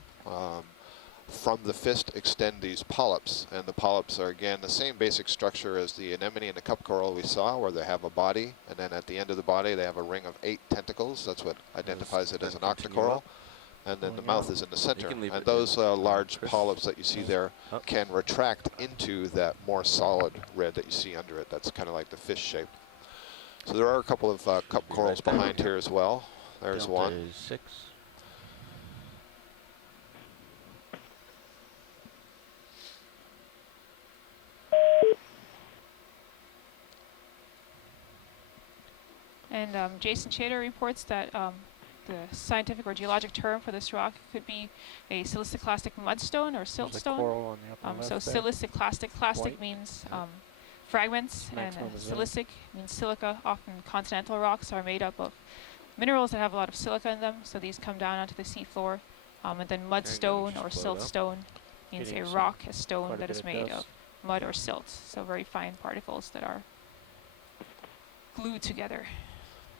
From the fist extend these polyps, and the polyps are again the same basic structure as the anemone and the cup coral we saw, where they have a body, and then at the end of the body they have a ring of 8 tentacles. That's what identifies it as an octocoral. And then the mouth is in the center. And those large polyps that you see there can retract into that more solid red that you see under it. That's kind of like the fish shape. So there are a couple of cup corals behind here as well. There's one. 6. And Jason Chater reports that the scientific or geologic term for this rock could be a siliciclastic mudstone or siltstone. So siliciclastic, clastic means fragments, and silicic means silica. Often continental rocks are made up of minerals that have a lot of silica in them, so these come down onto the seafloor. And then mudstone or siltstone means a rock, a stone that is made of mud or silt, so very fine particles that are glued together.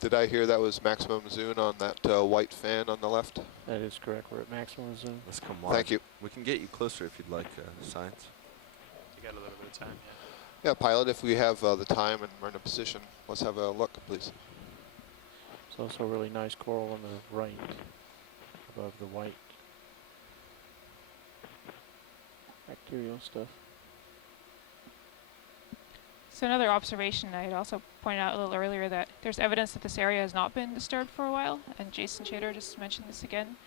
Did I hear that was maximum zoom on that white fan on the left? That is correct. We're at maximum zoom. Let's come wide. Thank you. We can get you closer if you'd like, Science. You got a little bit of time, Yeah, pilot, if we have the time and we're in a position, let's have a look, please. There's also a really nice coral on the right, above the white bacterial stuff. So another observation, I had also pointed out a little earlier that there's evidence that this area has not been disturbed for a while, and Jason Chater just mentioned this again.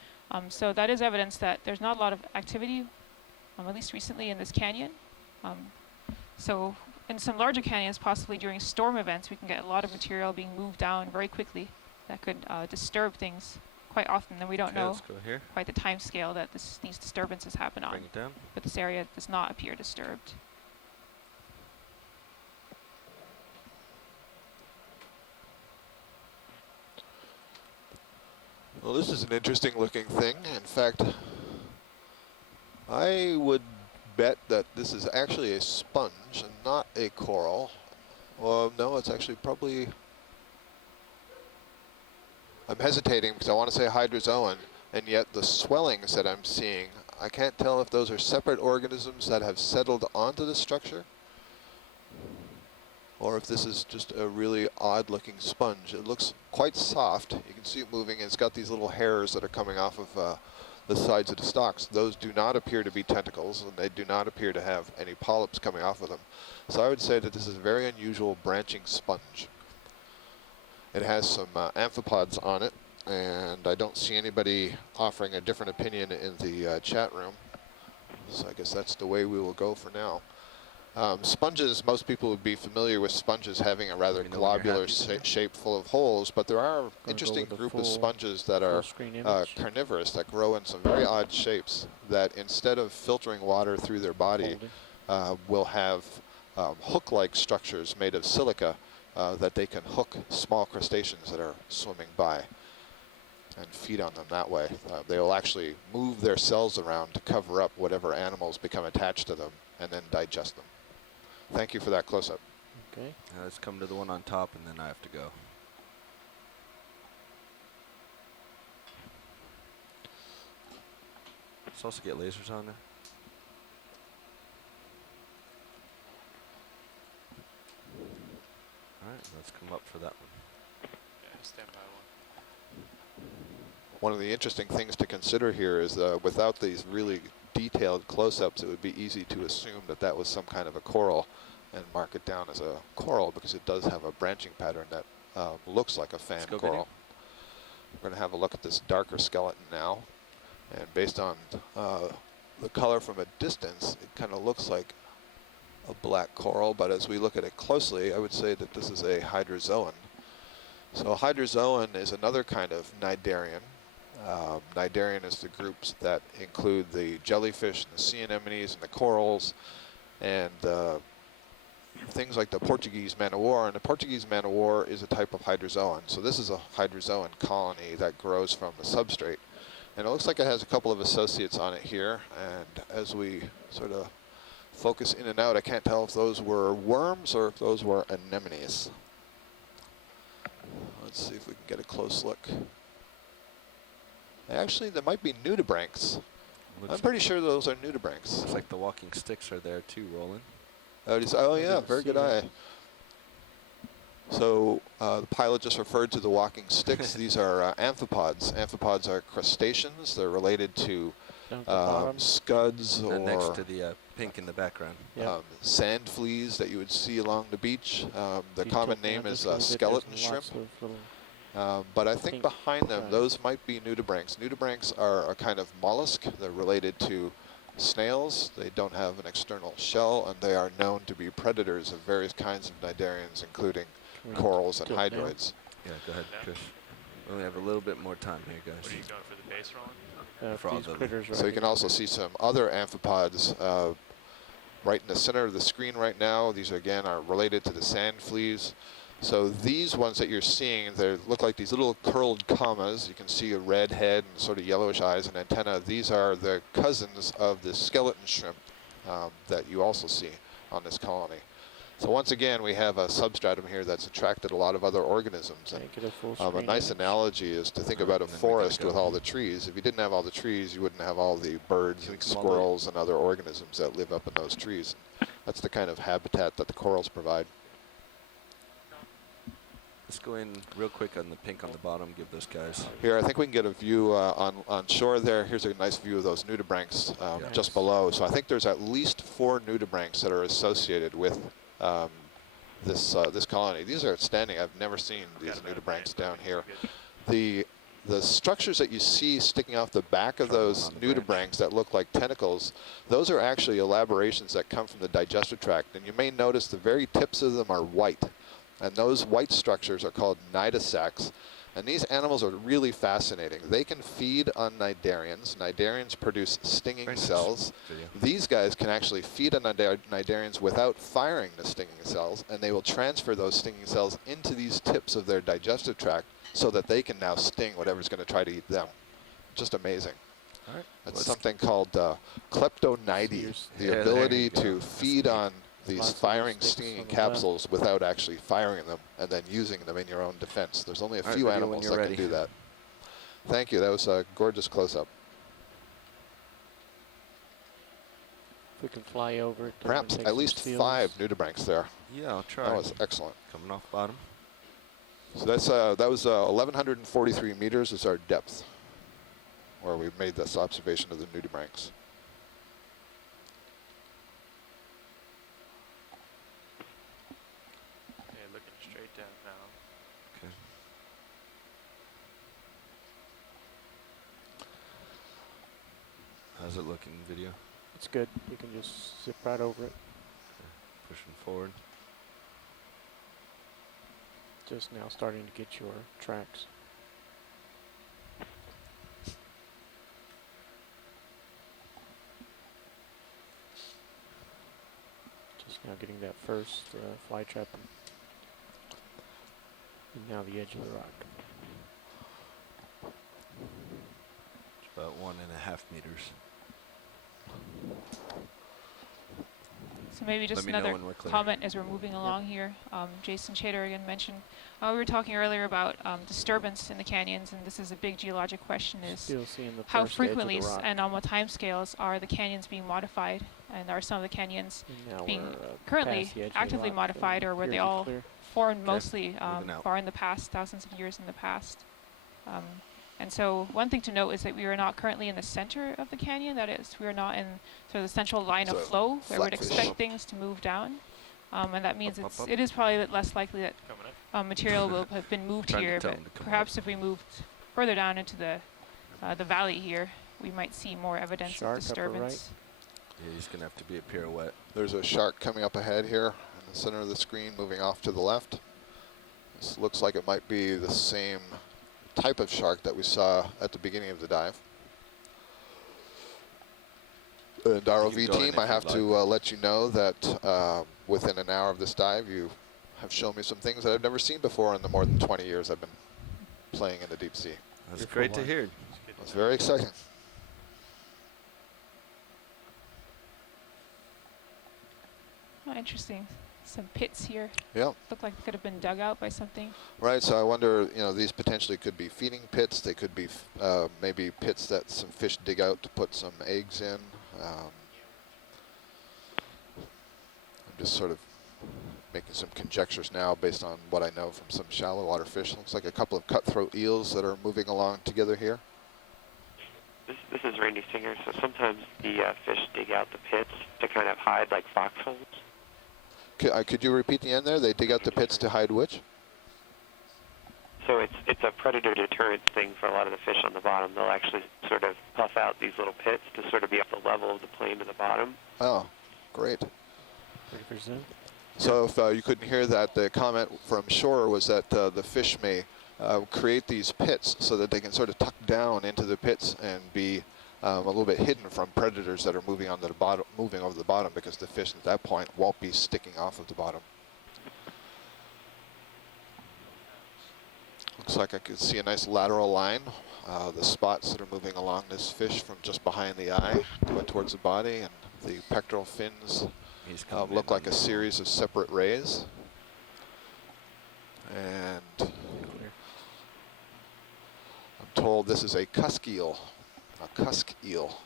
So that is evidence that there's not a lot of activity, at least recently in this canyon. So in some larger canyons, possibly during storm events, we can get a lot of material being moved down very quickly that could disturb things quite often, and we don't know quite the time scale that these disturbances happen on. Bring it down. But this area does not appear disturbed. Well, this is an interesting looking thing. In fact, I would bet that this is actually a sponge and not a coral. Well, no, it's actually probably... I'm hesitating because I want to say hydrozoan, and yet the swellings that I'm seeing, I can't tell if those are separate organisms that have settled onto the structure, or if this is just a really odd looking sponge. It looks quite soft. You can see it moving, and it's got these little hairs that are coming off of the sides of the stalks. Those do not appear to be tentacles, and they do not appear to have any polyps coming off of them. So I would say that this is a very unusual branching sponge. It has some amphipods on it, and I don't see anybody offering a different opinion in the chat room. So I guess that's the way we will go for now. Sponges, most people would be familiar with sponges having a rather globular shape full of holes, but there are interesting group of sponges that are carnivorous, that grow in some very odd shapes, that instead of filtering water through their body, will have hook-like structures made of silica that they can hook small crustaceans that are swimming by and feed on them that way. They will actually move their cells around to cover up whatever animals become attached to them and then digest them. Thank you for that close-up. Okay. Let's come to the one on top, and then I have to go. Let's also get lasers on there. All right, let's come up for that one. Yeah, stand by one. One of the interesting things to consider here is without these really detailed close-ups, it would be easy to assume that that was some kind of a coral and mark it down as a coral, because it does have a branching pattern that looks like a fan coral. We're going to have a look at this darker skeleton now, and based on the color from a distance, it kind of looks like a black coral, but as we look at it closely, I would say that this is a hydrozoan. So a hydrozoan is another kind of cnidarian. Cnidarian is the groups that include the jellyfish, and the sea anemones, and the corals, and things like the Portuguese man-o-war, and the Portuguese man-o-war is a type of hydrozoan. So this is a hydrozoan colony that grows from the substrate. And it looks like it has a couple of associates on it here, and as we sort of focus in and out, I can't tell if those were worms or if those were anemones. Let's see if we can get a close look. Actually, there might be nudibranchs. I'm pretty sure those are nudibranchs. Looks like the walking sticks are there too, Roland. Oh yeah, very good eye. So the pilot just referred to the walking sticks. These are amphipods. Amphipods are crustaceans. They're related to scuds and or next to the pink in the background. sand fleas that you would see along the beach. The common name is skeleton shrimp. But I think behind them, those might be nudibranchs. Nudibranchs are a kind of mollusk. They're related to snails. They don't have an external shell, and they are known to be predators of various kinds of cnidarians, including corals and hydroids. Yeah, go ahead, Chris. We only have a little bit more time here, guys. What are you going for the base, Roland? For all the critters So you can also see some other amphipods right in the center of the screen right now. These again are related to the sand fleas. So these ones that you're seeing, they look like these little curled commas. You can see a red head and sort of yellowish eyes and antenna. These are the cousins of the skeleton shrimp that you also see on this colony. So once again, we have a substratum here that's attracted a lot of other organisms. And a nice analogy is to think about a forest with all the trees. If you didn't have all the trees, you wouldn't have all the birds and squirrels and other organisms that live up in those trees. That's the kind of habitat that the corals provide. Let's go in real quick on the pink on the bottom, give those guys. Here, I think we can get a view on shore there. Here's a nice view of those nudibranchs just below. So I think there's at least 4 nudibranchs that are associated with this colony. These are outstanding. I've never seen these nudibranchs down here. The structures that you see sticking off the back of those nudibranchs that look like tentacles, those are actually elaborations that come from the digestive tract. And you may notice the very tips of them are white. And those white structures are called cnidosacs. And these animals are really fascinating. They can feed on cnidarians. Cnidarians produce stinging cells. These guys can actually feed on cnidarians without firing the stinging cells, and they will transfer those stinging cells into these tips of their digestive tract so that they can now sting whatever's going to try to eat them. Just amazing. All right. That's something called kleptonidae, the ability to feed on these firing stinging capsules without actually firing them and then using them in your own defense. There's only a few animals that can do that. Thank you. That was a gorgeous close-up. We can fly over it. Perhaps at least 5 nudibranchs there. Yeah, I'll try. That was excellent. Coming off bottom. So that's that was 1,143 meters is our depth where we made this observation of the nudibranchs. Straight down now. Okay. How's it looking in video? It's good. You can just zip right over it. Okay. Pushing forward. Just now starting to get your tracks. Just now getting that first Flytrap. And now the edge of the rock. It's about 1.5 meters. So maybe just another comment as we're moving along here. Jason Chater again mentioned, we were talking earlier about disturbance in the canyons, and this is a big geologic question, is how frequently and on what time scales are the canyons being modified, and are some of the canyons being currently actively modified, or were they all formed mostly far in the past, thousands of years in the past. And so one thing to note is that we are not currently in the center of the canyon. That is, we are not in sort of the central line of flow where we'd expect things to move down. And that means it is probably less likely that material will have been moved here. But perhaps if we moved further down into the valley here, we might see more evidence of disturbance. Yeah, he's going to have to be a pirouette. There's a shark coming up ahead here in the center of the screen, moving off to the left. This looks like it might be the same type of shark that we saw at the beginning of the dive. And ROV team, I have to let you know that within an hour of this dive, you have shown me some things that I've never seen before in the more than 20 years I've been playing in the deep sea. That's great to hear. It's very exciting. Oh, interesting. Some pits here. Yeah. Look like they could have been dug out by something. Right, so I wonder, you know, these potentially could be feeding pits. They could be maybe pits that some fish dig out to put some eggs in. I'm just sort of making some conjectures now based on what I know from some shallow water fish. Looks like a couple of cutthroat eels that are moving along together here. This is Randy Singer. So sometimes the fish dig out the pits to kind of hide like foxholes. Could you repeat the end there? They dig out the pits to hide which? So it's a predator deterrent thing for a lot of the fish on the bottom. They'll actually sort of puff out these little pits to sort of be at the level of the plane to the bottom. Oh, great. 30%. So if you couldn't hear that, the comment from shore was that the fish may create these pits so that they can sort of tuck down into the pits and be a little bit hidden from predators that are moving on the bottom, moving over the bottom, because the fish at that point won't be sticking off of the bottom. Looks like I could see a nice lateral line. The spots that are moving along this fish from just behind the eye going towards the body, and the pectoral fins look like a series of separate rays. And I'm told this is a cusk eel. A cusk eel.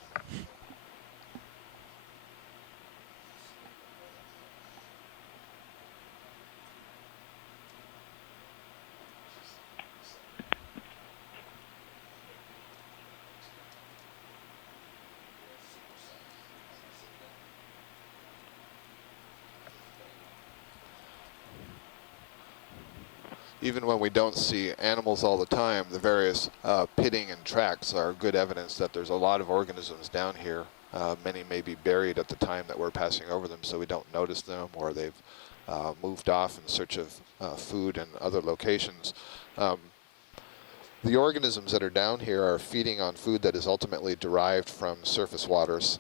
Even when we don't see animals all the time, the various pitting and tracks are good evidence that there's a lot of organisms down here. Many may be buried at the time that we're passing over them, so we don't notice them, or they've moved off in search of food in other locations. The organisms that are down here are feeding on food that is ultimately derived from surface waters.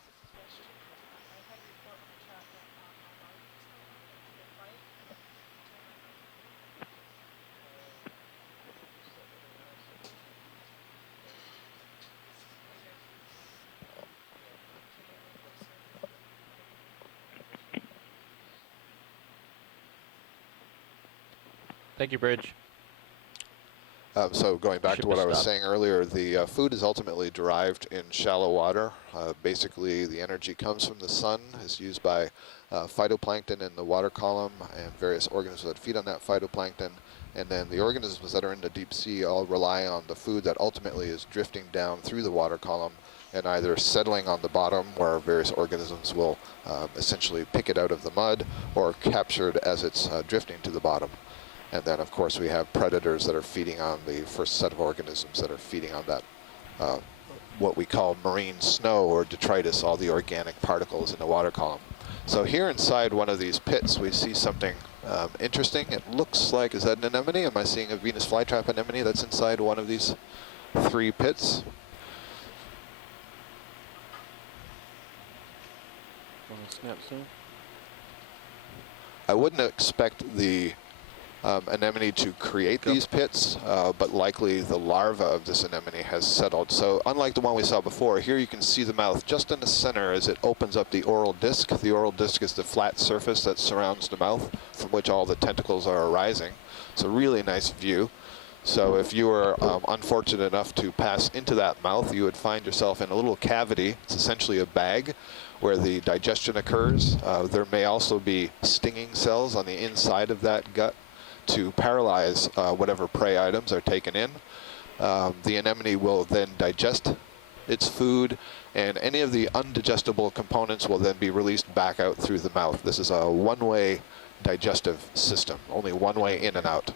Thank you, Bridge. So going back Ship to what has I was stopped. saying earlier, the food is ultimately derived in shallow water. Basically, the energy comes from the sun, is used by phytoplankton in the water column and various organisms that feed on that phytoplankton. And then the organisms that are in the deep sea all rely on the food that ultimately is drifting down through the water column and either settling on the bottom, where various organisms will essentially pick it out of the mud, or captured as it's drifting to the bottom. And then, of course, we have predators that are feeding on the first set of organisms that are feeding on that, what we call marine snow or detritus, all the organic particles in the water column. So here inside one of these pits, we see something interesting. It looks like, is that an anemone? Am I seeing a Venus flytrap anemone that's inside one of these 3 pits? Snap soon. I wouldn't expect the anemone to create these pits, but likely the larva of this anemone has settled. So unlike the one we saw before, here you can see the mouth just in the center as it opens up the oral disc. The oral disc is the flat surface that surrounds the mouth from which all the tentacles are arising. It's a really nice view. So if you were unfortunate enough to pass into that mouth, you would find yourself in a little cavity. It's essentially a bag where the digestion occurs. There may also be stinging cells on the inside of that gut to paralyze whatever prey items are taken in. The anemone will then digest its food, and any of the undigestible components will then be released back out through the mouth. This is a one-way digestive system, only one way in and out.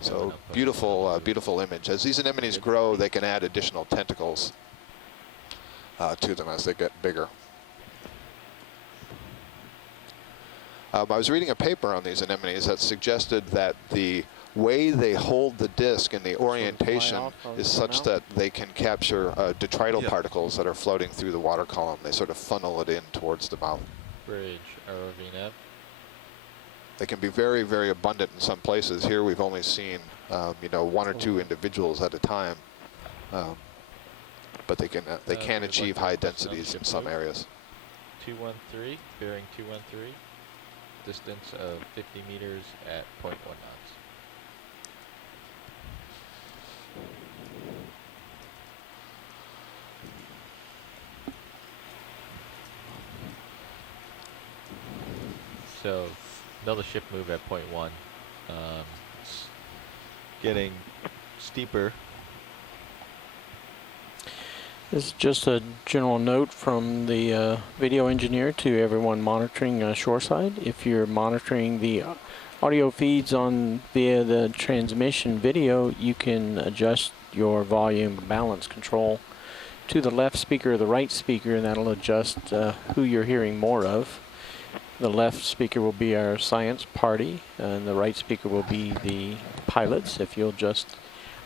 So beautiful, beautiful image. As these anemones grow, they can add additional tentacles to them as they get bigger. I was reading a paper on these anemones that suggested that the way they hold the disc and the orientation is such that they can capture detrital particles that are floating through the water column. They sort of funnel it in towards the mouth. Bridge, ROV nav. they can be very, very abundant in some places. Here we've only seen, you know, 1 or 2 individuals at a time. But they can achieve high densities in some areas. 213, bearing 213, distance of 50 meters at 0.1 knots. So, another shift move at 0.1. It's getting steeper. This is just a general note from the video engineer to everyone monitoring shoreside. If you're monitoring the audio feeds on via the transmission video, you can adjust your volume balance control to the left speaker or the right speaker, and that'll adjust who you're hearing more of. The left speaker will be our science party, and the right speaker will be the pilots. If you'll just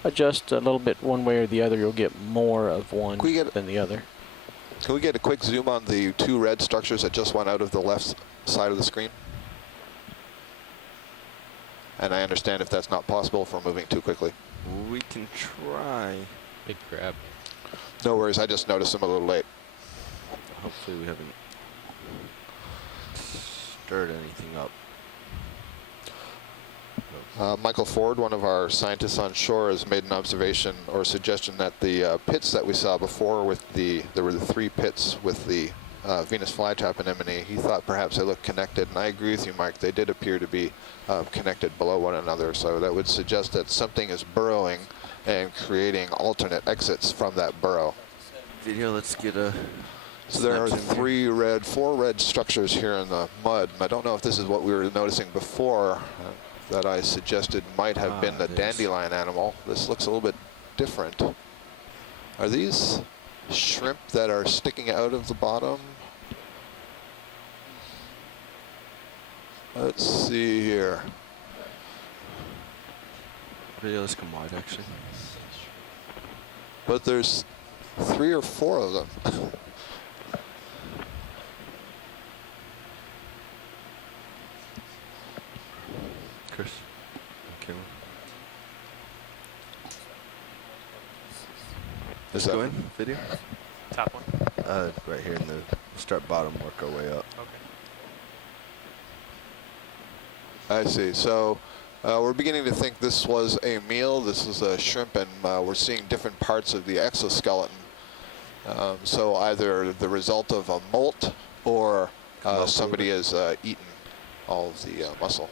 adjust a little bit one way or the other, you'll get more of one than the other. Can we get a quick zoom on the 2 red structures that just went out of the left side of the screen? And I understand if that's not possible if we're moving too quickly. We can try. Big crab. No worries, I just noticed them a little late. Hopefully we haven't stirred anything up. Michael Ford, one of our scientists on shore, has made an observation or suggestion that the pits that we saw before with there were the 3 pits with the Venus flytrap anemone, he thought perhaps they looked connected, and I agree with you, Mike. They did appear to be connected below one another, so that would suggest that something is burrowing and creating alternate exits from that burrow. Video, let's get a... So there are 4 red structures here in the mud, and I don't know if this is what we were noticing before that I suggested might have been the dandelion animal. This looks a little bit different. Are these shrimp that are sticking out of the bottom? Let's see here. Video, let's come wide actually. But there's 3 or 4 of them. Chris, okay. Is Let's that go in, video? Top one? Right here in the start bottom, work our way up. Okay. I see. So we're beginning to think this was a meal. This is a shrimp, and we're seeing different parts of the exoskeleton. So either the result of a molt or somebody has eaten all of the muscle,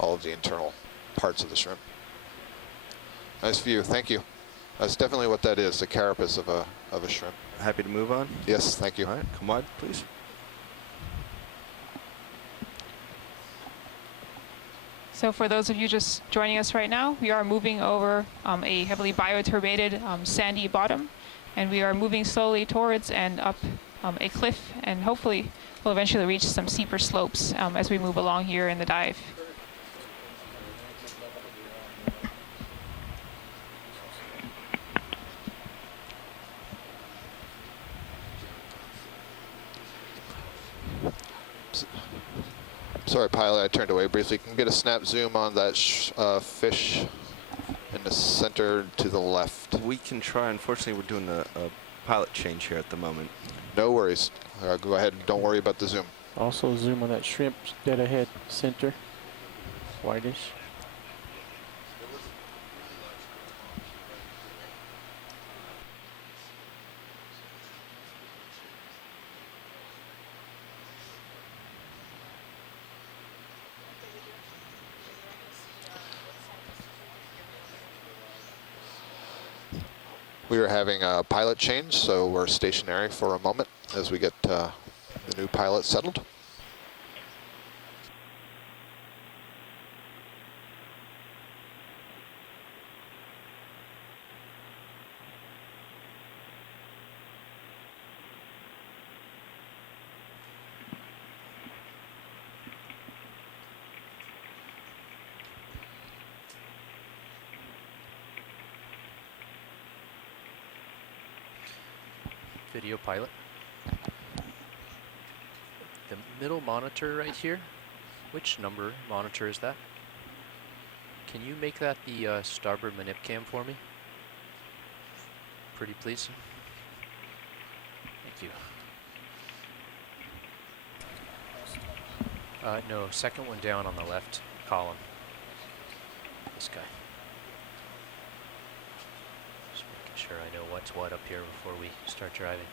all of the internal parts of the shrimp. Nice view. Thank you. That's definitely what that is, the carapace of a shrimp. Happy to move on? Yes, thank you. All right, come wide, please. So for those of you just joining us right now, we are moving over a heavily bioturbated sandy bottom, and we are moving slowly towards and up a cliff, and hopefully we'll eventually reach some steeper slopes as we move along here in the dive. Sorry, pilot, I turned away briefly. Can you get a snap zoom on that fish in the center to the left? We can try. Unfortunately, we're doing a pilot change here at the moment. No worries. Go ahead. Don't worry about the zoom. Also zoom on that shrimp dead ahead center, whitish. We are having a pilot change, so we're stationary for a moment as we get the new pilot settled. Video pilot. The middle monitor right here Which number monitor is that? Can you make that the starboard manip cam for me? Pretty please. Thank you. No, second one down on the left column. This guy. Just making sure I know what's what up here before we start driving.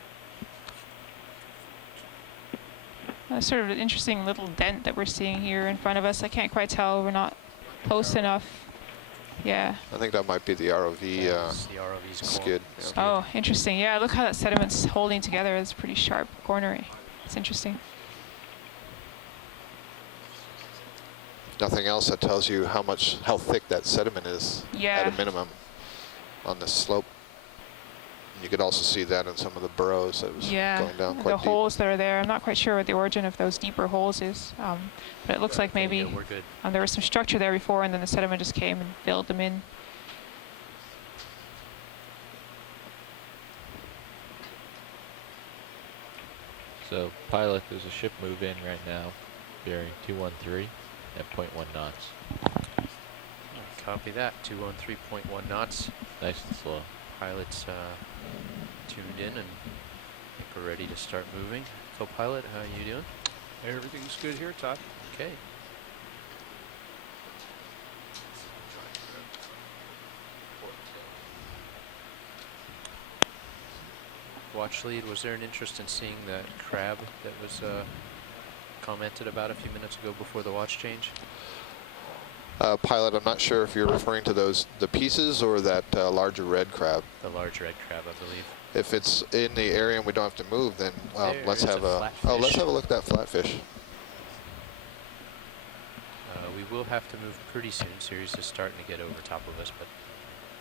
Sort of an interesting little dent that we're seeing here in front of us. I can't quite tell. We're not close enough. Yeah. I think that might be the ROV The ROV's skid. Skid. Oh, interesting. Yeah, look how that sediment's holding together. It's pretty sharp, cornery. It's interesting. Nothing else that tells you how thick that sediment is Yeah. at a minimum on the slope. You could also see that in some of the burrows that was going down quite the deep. holes that are there. I'm not quite sure what the origin of those deeper holes is, but it looks like maybe Yeah, we're good. there was some structure there before, and then the sediment just came and filled them in. So, pilot, there's a ship move in right now, bearing 213 at 0.1 knots. Copy that. 213.1 knots. Nice and slow. Pilot's tuned in, and I think we're ready to start moving. Co-pilot, how are you doing? Everything's good here, Todd. Okay. Watch lead, was there an interest in seeing that crab that was commented about a few minutes ago before the watch change? Pilot, I'm not sure if you're referring to the pieces or that larger red crab. The large red crab, I believe. If it's in the area and we don't have to move, then let's have let's have a look at that flatfish. We will have to move pretty soon. Sirius is starting to get over top of us, but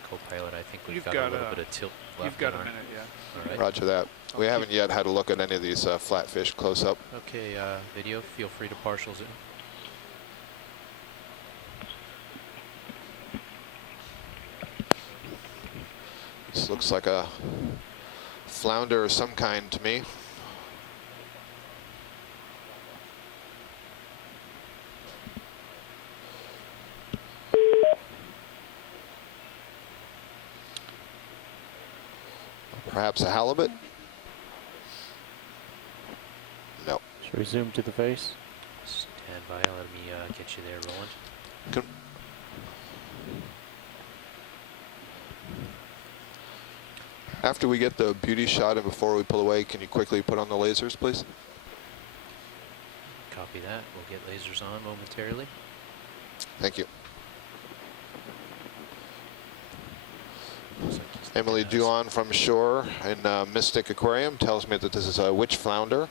co-pilot, I think we've got a little bit of tilt left. You've got a minute, yeah. All right. Roger that. We haven't yet had a look at any of these flatfish close up. Okay, video, feel free to partials in. This looks like a flounder of some kind to me. Perhaps a halibut? No. Should we zoom to the face? Stand by, let me get you there, Roland. After we get the beauty shot and before we pull away, can you quickly put on the lasers, please? Copy that. We'll get lasers on momentarily. Thank you. Emily Duan from shore in Mystic Aquarium tells me that this is a witch flounder,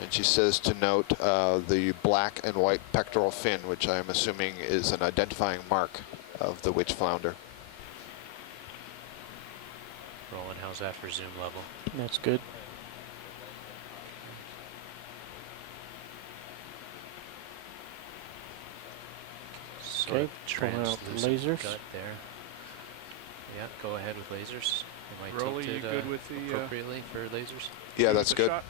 and she says to note the black and white pectoral fin, which I'm assuming is an identifying mark of the witch flounder. Roland, how's that for zoom level? That's good. Sort of pulling out the translucent lasers. gut there. Yeah, go ahead with lasers. Am I Rolly, you tilted good with the appropriately for lasers? Yeah, that's good. shot?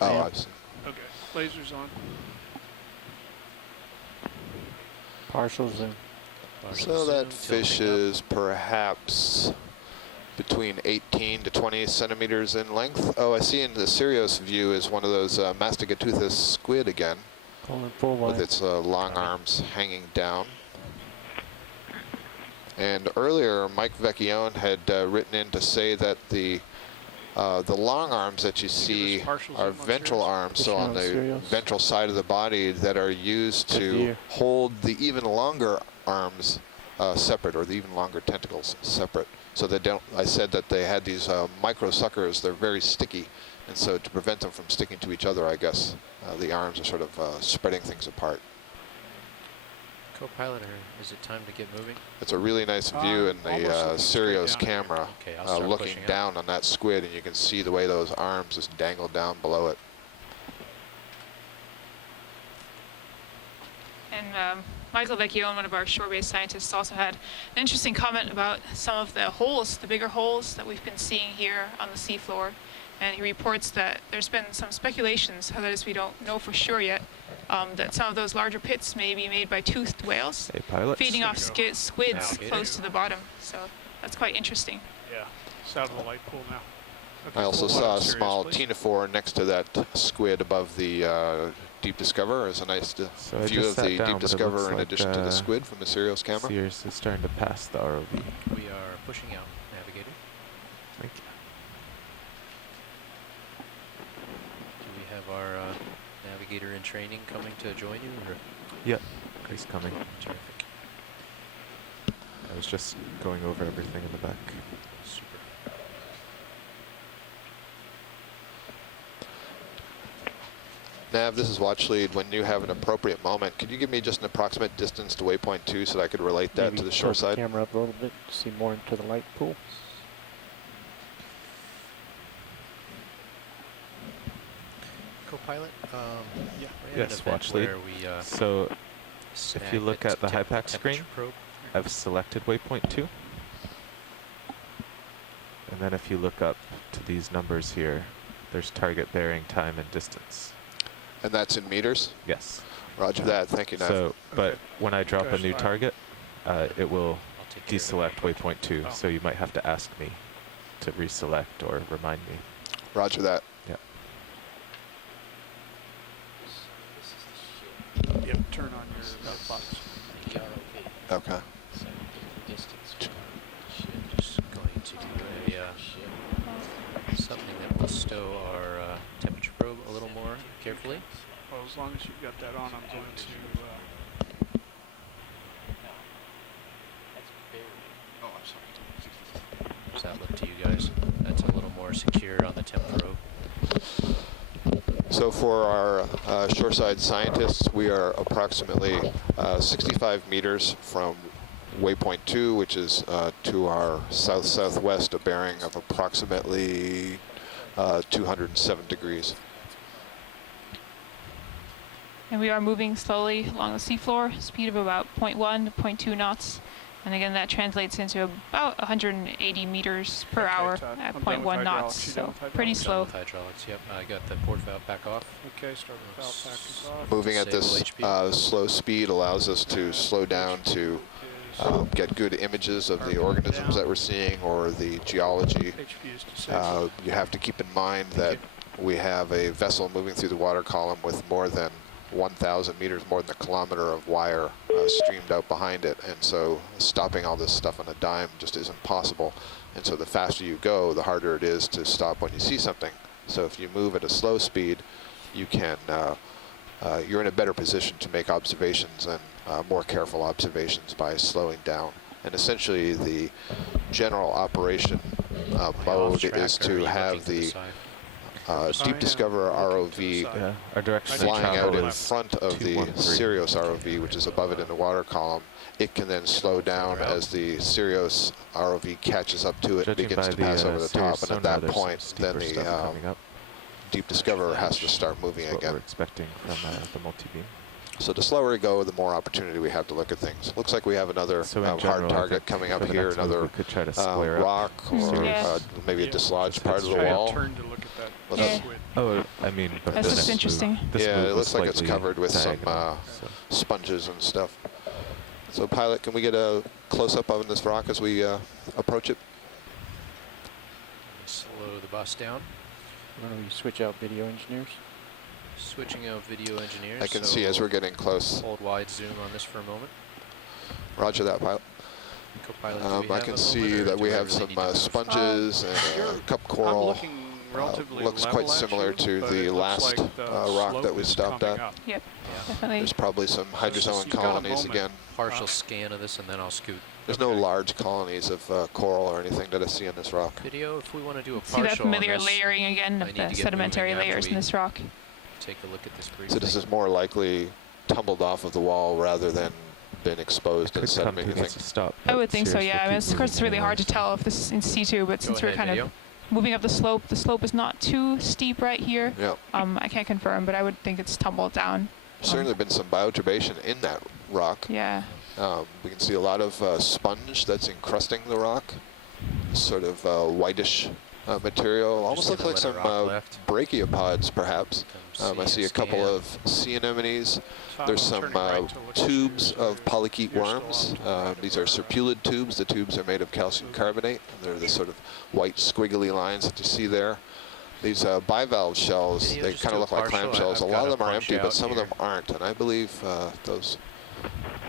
Oh, Yeah. I've seen. Okay, lasers on. Partial zoom. So that fish is perhaps between 18 to 20 centimeters in length. Oh, I see in the Sirius view is one of those Mastigateuthis squid again, Pulling full with wide. its long arms hanging down. And earlier, Mike Vecchione had written in to say that the long arms that you see partials are on ventral Sirius? arms, so on the Sirius. ventral side of the body that are used to deer. hold the even longer arms separate, or the even longer tentacles separate. So they don't, I said that they had these micro suckers, they're very sticky, and so to prevent them from sticking to each other, I guess, the arms are sort of spreading things apart. Co-pilot, or is it time to get moving? It's a really nice view in almost the looking straight Sirius down here. camera, Okay, I'll start looking pushing up. down on that squid, and you can see the way those arms just dangle down below it. And Michael Vecchione, one of our shore-based scientists, also had an interesting comment about some of the holes, the bigger holes that we've been seeing here on the seafloor. And he reports that there's been some speculations, that is, we don't know for sure yet, that some of those larger pits may be made by toothed whales, Hey, pilots. feeding off squids Alligator. close to the bottom. So that's quite interesting. Yeah, it's out of the light pool now. Okay, I also full saw out a Sirius, small please. ctenophore next to that squid above the Deep Discover. There's a nice So I view just of sat the down, Deep but it Discover looks in like, addition to the squid from the Sirius camera. Sirius is starting to pass the ROV. We are pushing out, Navigator. Thank you. Do we have our navigator in training coming to join you? Or? Yep, he's coming. Terrific. I was just going over everything in the back. Super. Nav, this is Watch Lead. When you have an appropriate moment, could you give me just an approximate distance to waypoint 2 so that I could relate that Maybe to the shore tilt the side? camera up a little bit, see more into the light pool. Co-pilot? Yeah. We're at Yes, an event watch lead. where we So if snag you look the at the HIPAC screen, temperature probe. I've selected waypoint 2. And then if you look up to these numbers here, there's target bearing, time, and distance. And that's in meters? Yes. Roger that. Thank you, Nav. So, but Okay. when I drop a Gosh, new I- target, it will I'll take care of it. deselect waypoint 2. Oh. So you might have to ask me to reselect or remind me. Roger that. Yep, turn on your box. Okay. Just going to do a something that will stow our temperature probe a little more carefully. Well, as long as you've got that on, I'm going to... Does that look to you guys? That's a little more secure on the temp probe. So for our shoreside scientists, we are approximately 65 meters from waypoint 2, which is to our south-southwest, a bearing of approximately 207 degrees. And we are moving slowly along the seafloor, speed of about 0.1 to 0.2 knots. And again, that translates into about 180 meters per Okay, hour Todd, at I'm done with 0.1 knots. hydraulics. You So done with pretty hydraulics? Done slow. with hydraulics, yep. I got the port valve back off. Okay, start with valve pack is off. Moving at Disable this HP. slow speed allows us to slow down to get good images of the organisms that we're seeing or the geology. HP is disabled. You have to keep in mind that we have a vessel moving through the water column with more than 1,000 meters, more than a kilometer of wire streamed out behind it, and so stopping all this stuff on a dime just isn't possible. And so the faster you go, the harder it is to stop when you see something. So if you move at a slow speed, you can you're in a better position to make observations and more careful observations by slowing down. And essentially the general operation mode is to have the Deep Discover ROV Yeah, our direction of flying out travel in is front of the 213. Sirius ROV, which is above it in the water column. It can then slow down as the Sirius ROV catches up to it and Judging begins by to pass the over the Sirius top. And at sonar, that there's some point, then steeper stuff the coming up. Deep Discover has to start moving That's what again. we're expecting from the multi-beam. So the slower we go, the more opportunity we have to look at things. Looks like we have another So in hard general, I target think coming up for the here, next move, another we could try to square up. rock or Yeah. maybe a Yeah. dislodged part of the Try to wall. turn to look at that Let's- Yeah. squid. Oh, I mean, but That's this just move- interesting. this Yeah, move it was looks like it's slightly covered with some diagonal, so. sponges and stuff. So pilot, can we get a close-up of this rock as we approach it? Slow the bus down. Why don't we switch out video engineers? Switching out video engineers. I can so see as we're getting close. hold wide zoom on this for a moment. Roger that, pilot. Co-pilot, do we I have can a see moment, or that do we I have really some need to move? sponges and cup I'm coral. looking relatively Looks level quite similar at to you, but the it looks last like the rock slope that we is stopped coming at. up. Yep, Yeah. definitely. There's probably some hydrozoan you've got a colonies moment. again. Partial scan of this, and then I'll scoot. There's no large colonies of coral or anything that I see on this rock. Video, if we want to do a See that partial on familiar this, layering again I of need the to get sedimentary moving after layers in we this rock. take a look at this briefly. So this is more likely tumbled off of the wall rather than been exposed in Could come sediment, to you think? a stop. I but would think so, Sirius yeah. will I mean, keep of course, it's moving really hard to anyway. tell if this is in situ, but since we're ahead, kind video. of moving up the slope is not too steep right here. Yeah. I can't confirm, but I would think it's tumbled down. Certainly been some bioturbation in that rock. Yeah. We can see a lot of sponge that's encrusting the rock, sort of whitish material. Almost Just looks like gonna some let it rock left. brachiopods, perhaps. Come I see a couple scan. of sea anemones. Tom, There's I'm some turning right to look at you, tubes so of polychaete you're still worms. off to the right of These are where, serpulid tubes. The tubes are made of calcium carbonate. They're the sort of white squiggly lines that you see there. These bivalve shells, Can you they just kind of do a look like partial? clam shells. A I've lot of got them a are punch empty, but out some of here. them aren't. And I believe those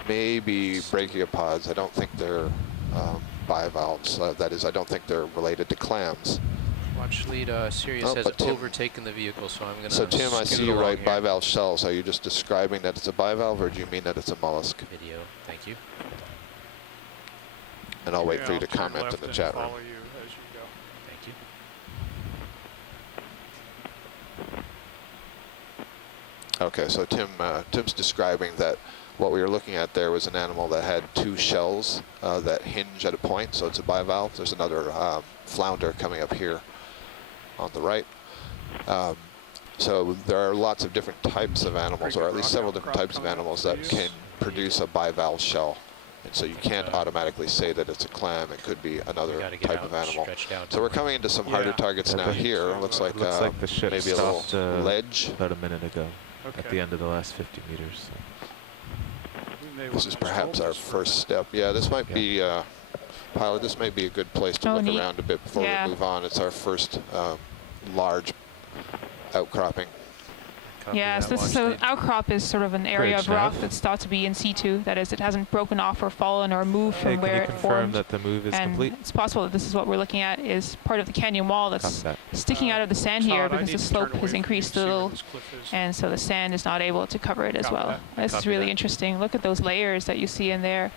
may be brachiopods. I don't think they're bivalves. That is, I don't think they're related to clams. Watch lead Sirius Oh, has but Tim- overtaken the vehicle, so I'm going to So Tim, I see you along write here. bivalve shells. Are you just describing that it's a bivalve, or do you mean that it's a mollusk? Video, thank you. And I'll wait Yeah, for you to I'll turn comment left in the and chat room. follow you as you go. Thank you. Okay, so Tim's describing that what we were looking at there was an animal that had two shells that hinge at a point, so it's a bivalve. There's another flounder coming up here on the right. So there are lots of different types of animals, or at least several different types of animals that can produce a bivalve shell. And so you can't automatically say that it's a clam. It could be another gotta get type out of and animal. stretch down So we're coming into some harder targets now here. Looks like the ship maybe a little stopped ledge. about a minute ago at Okay. the end of the last 50 meters. This is perhaps our first step. Yeah, this might be, pilot, this may be a good place to Oh, look neat. around a bit before Yeah. we move on. It's our first large outcropping. Copy Yes, that, this watch so lead. outcrop is sort of an area Bridge of rock nav. that's thought to be in situ. That is, it hasn't broken off or fallen or moved Hey, from can where you it confirm formed. that the move is And complete? it's possible that this is what we're looking at is part of the canyon wall that's Copy that. sticking out of the sand Todd, here I because need the to slope turn away has from you increased to a see where little, this cliff is. and so the sand is not able to cover it as Copy well. that. This is Copy really that. interesting. Look at those layers that you see in there,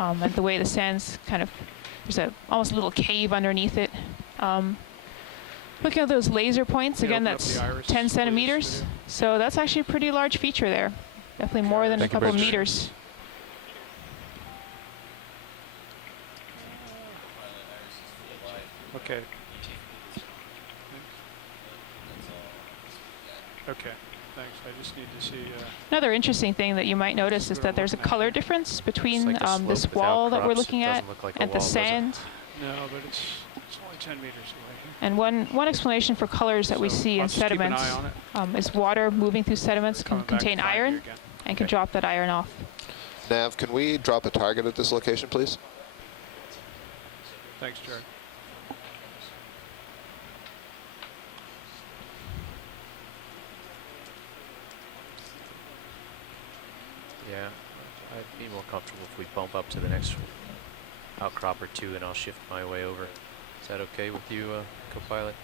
and the way the sand's kind of, there's a almost a little cave underneath it. Looking at those laser points, Can you again, open up that's the iris, 10 please, centimeters. video? So that's actually a pretty large feature there. Definitely more than a Thank you, couple of Bridge. meters. Okay. Okay, thanks. I just need to see. Another interesting thing that you might notice is what that I'm there's a looking at color here. difference between like a this slope with wall that we're outcrops. looking It at doesn't look like a and the wall, does it? sand. No, but it's only 10 meters away. And one explanation for colors that we So see I'll in just keep an sediments eye on it. is water moving through sediments can Coming back to contain find you iron again. and can drop that iron off. Nav, can we drop a target at this location, please? Thanks, Jared. Yeah, I'd be more comfortable if we bump up to the next outcrop or two, and I'll shift my way over. Is that okay with you, co-pilot?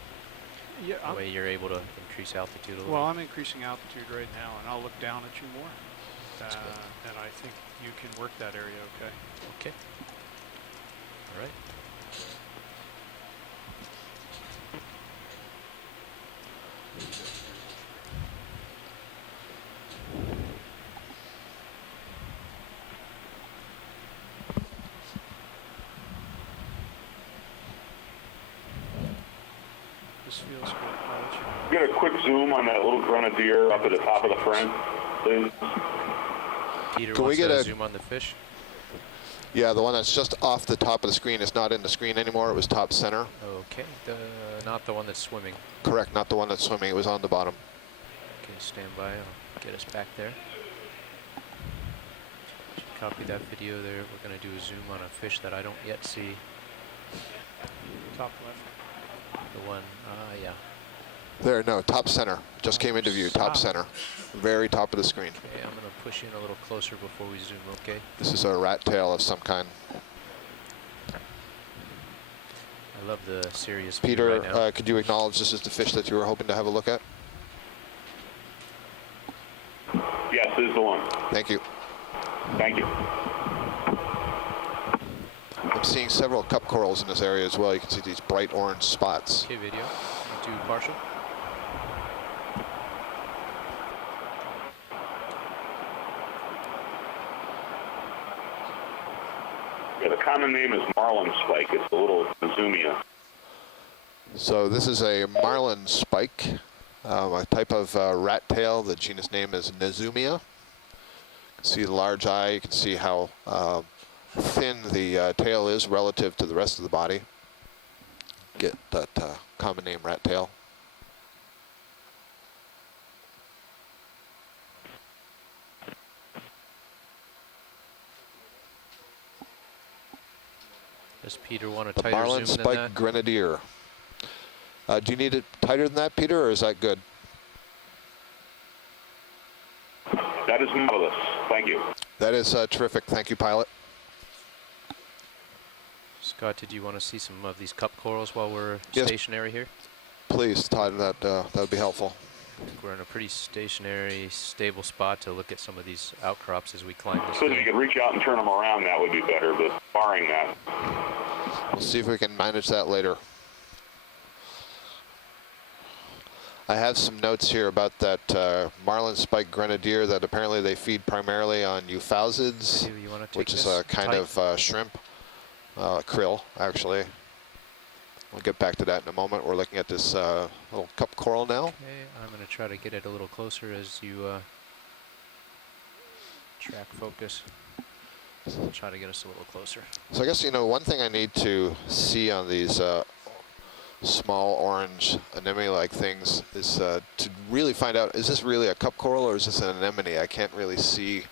Yeah, That way you're able to increase altitude a little. well, I'm increasing altitude right now, and I'll look down at you more. That's good. And I think you can work that area okay. Okay. All right. This feels good. I'll let you know. Get a quick zoom on that little grenadier up at the top of the front, please. Peter Can we wants get to a- zoom on the fish. Yeah, the one that's just off the top of the screen is not in the screen anymore. It was top center. Okay, not the one that's swimming. Correct, not the one that's swimming. It was on the bottom. Okay, stand by. I'll get us back there. Copy that video there. We're going to do a zoom on a fish that I don't yet see. Top left. The one, yeah. There, no, top center. Just came into view, top Ah. center. Very top of the screen. Okay, I'm going to push in a little closer before we zoom, okay? This is a rat tail of some kind. I love the serious view Peter, right now. could you acknowledge this is the fish that you were hoping to have a look at? Yes, this is the one. Thank you. Thank you. I'm seeing several cup corals in this area as well. You can see these bright orange spots. Okay, video. Do partial. Yeah, the common name is Marlin Spike. It's a little Nezumia. So this is a Marlin Spike, a type of rat tail. The genus name is Nezumia. You can see the large eye. You can see how thin the tail is relative to the rest of the body. Get that common name rat tail. Does Peter want a The tighter Marlin zoom than Spike that? Grenadier. Do you need it tighter than that, Peter, or is that good? That is marvelous. Thank you. That is terrific. Thank you, pilot. Scott, did you want to see some of these cup corals while we're Yes. stationary here? Please, Todd, that would be helpful. I think we're in a pretty stationary, stable spot to look at some of these outcrops as we climb this So if hill. you could reach out and turn them around, that would be better, but barring that. We'll see if we can manage that later. I have some notes here about that Marlin Spike Grenadier that apparently they feed primarily on euphausids, You wanna take which is this a kind tight? of shrimp, krill, actually. We'll get back to that in a moment. We're looking at this little cup coral now. Okay, I'm going to try to get it a little closer as you track focus. Try to get us a little closer. So I guess, you know, one thing I need to see on these small orange anemone-like things is to really find out, is this really a cup coral or is this an anemone? I can't really see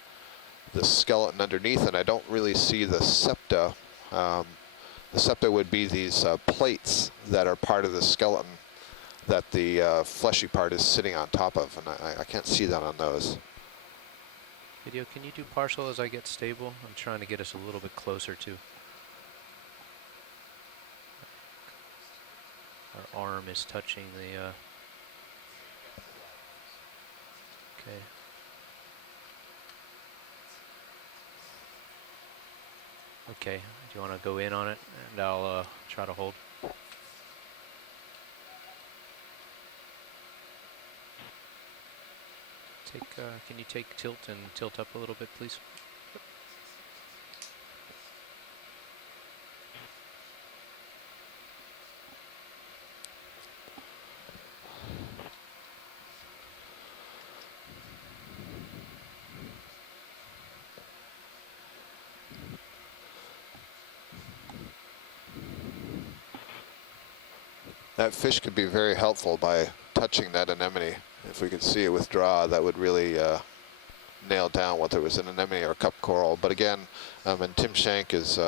the skeleton underneath, and I don't really see the septa. The septa would be these plates that are part of the skeleton that the fleshy part is sitting on top of, and I can't see that on those. Video, can you do partial as I get stable? I'm trying to get us a little bit closer to. Our arm is touching the, okay. Okay, do you want to go in on it? And I'll try to hold. Can you take tilt and tilt up a little bit, please? That fish could be very helpful by touching that anemone. If we could see it withdraw, that would really nail down whether it was an anemone or cup coral. But again, and Tim Shank is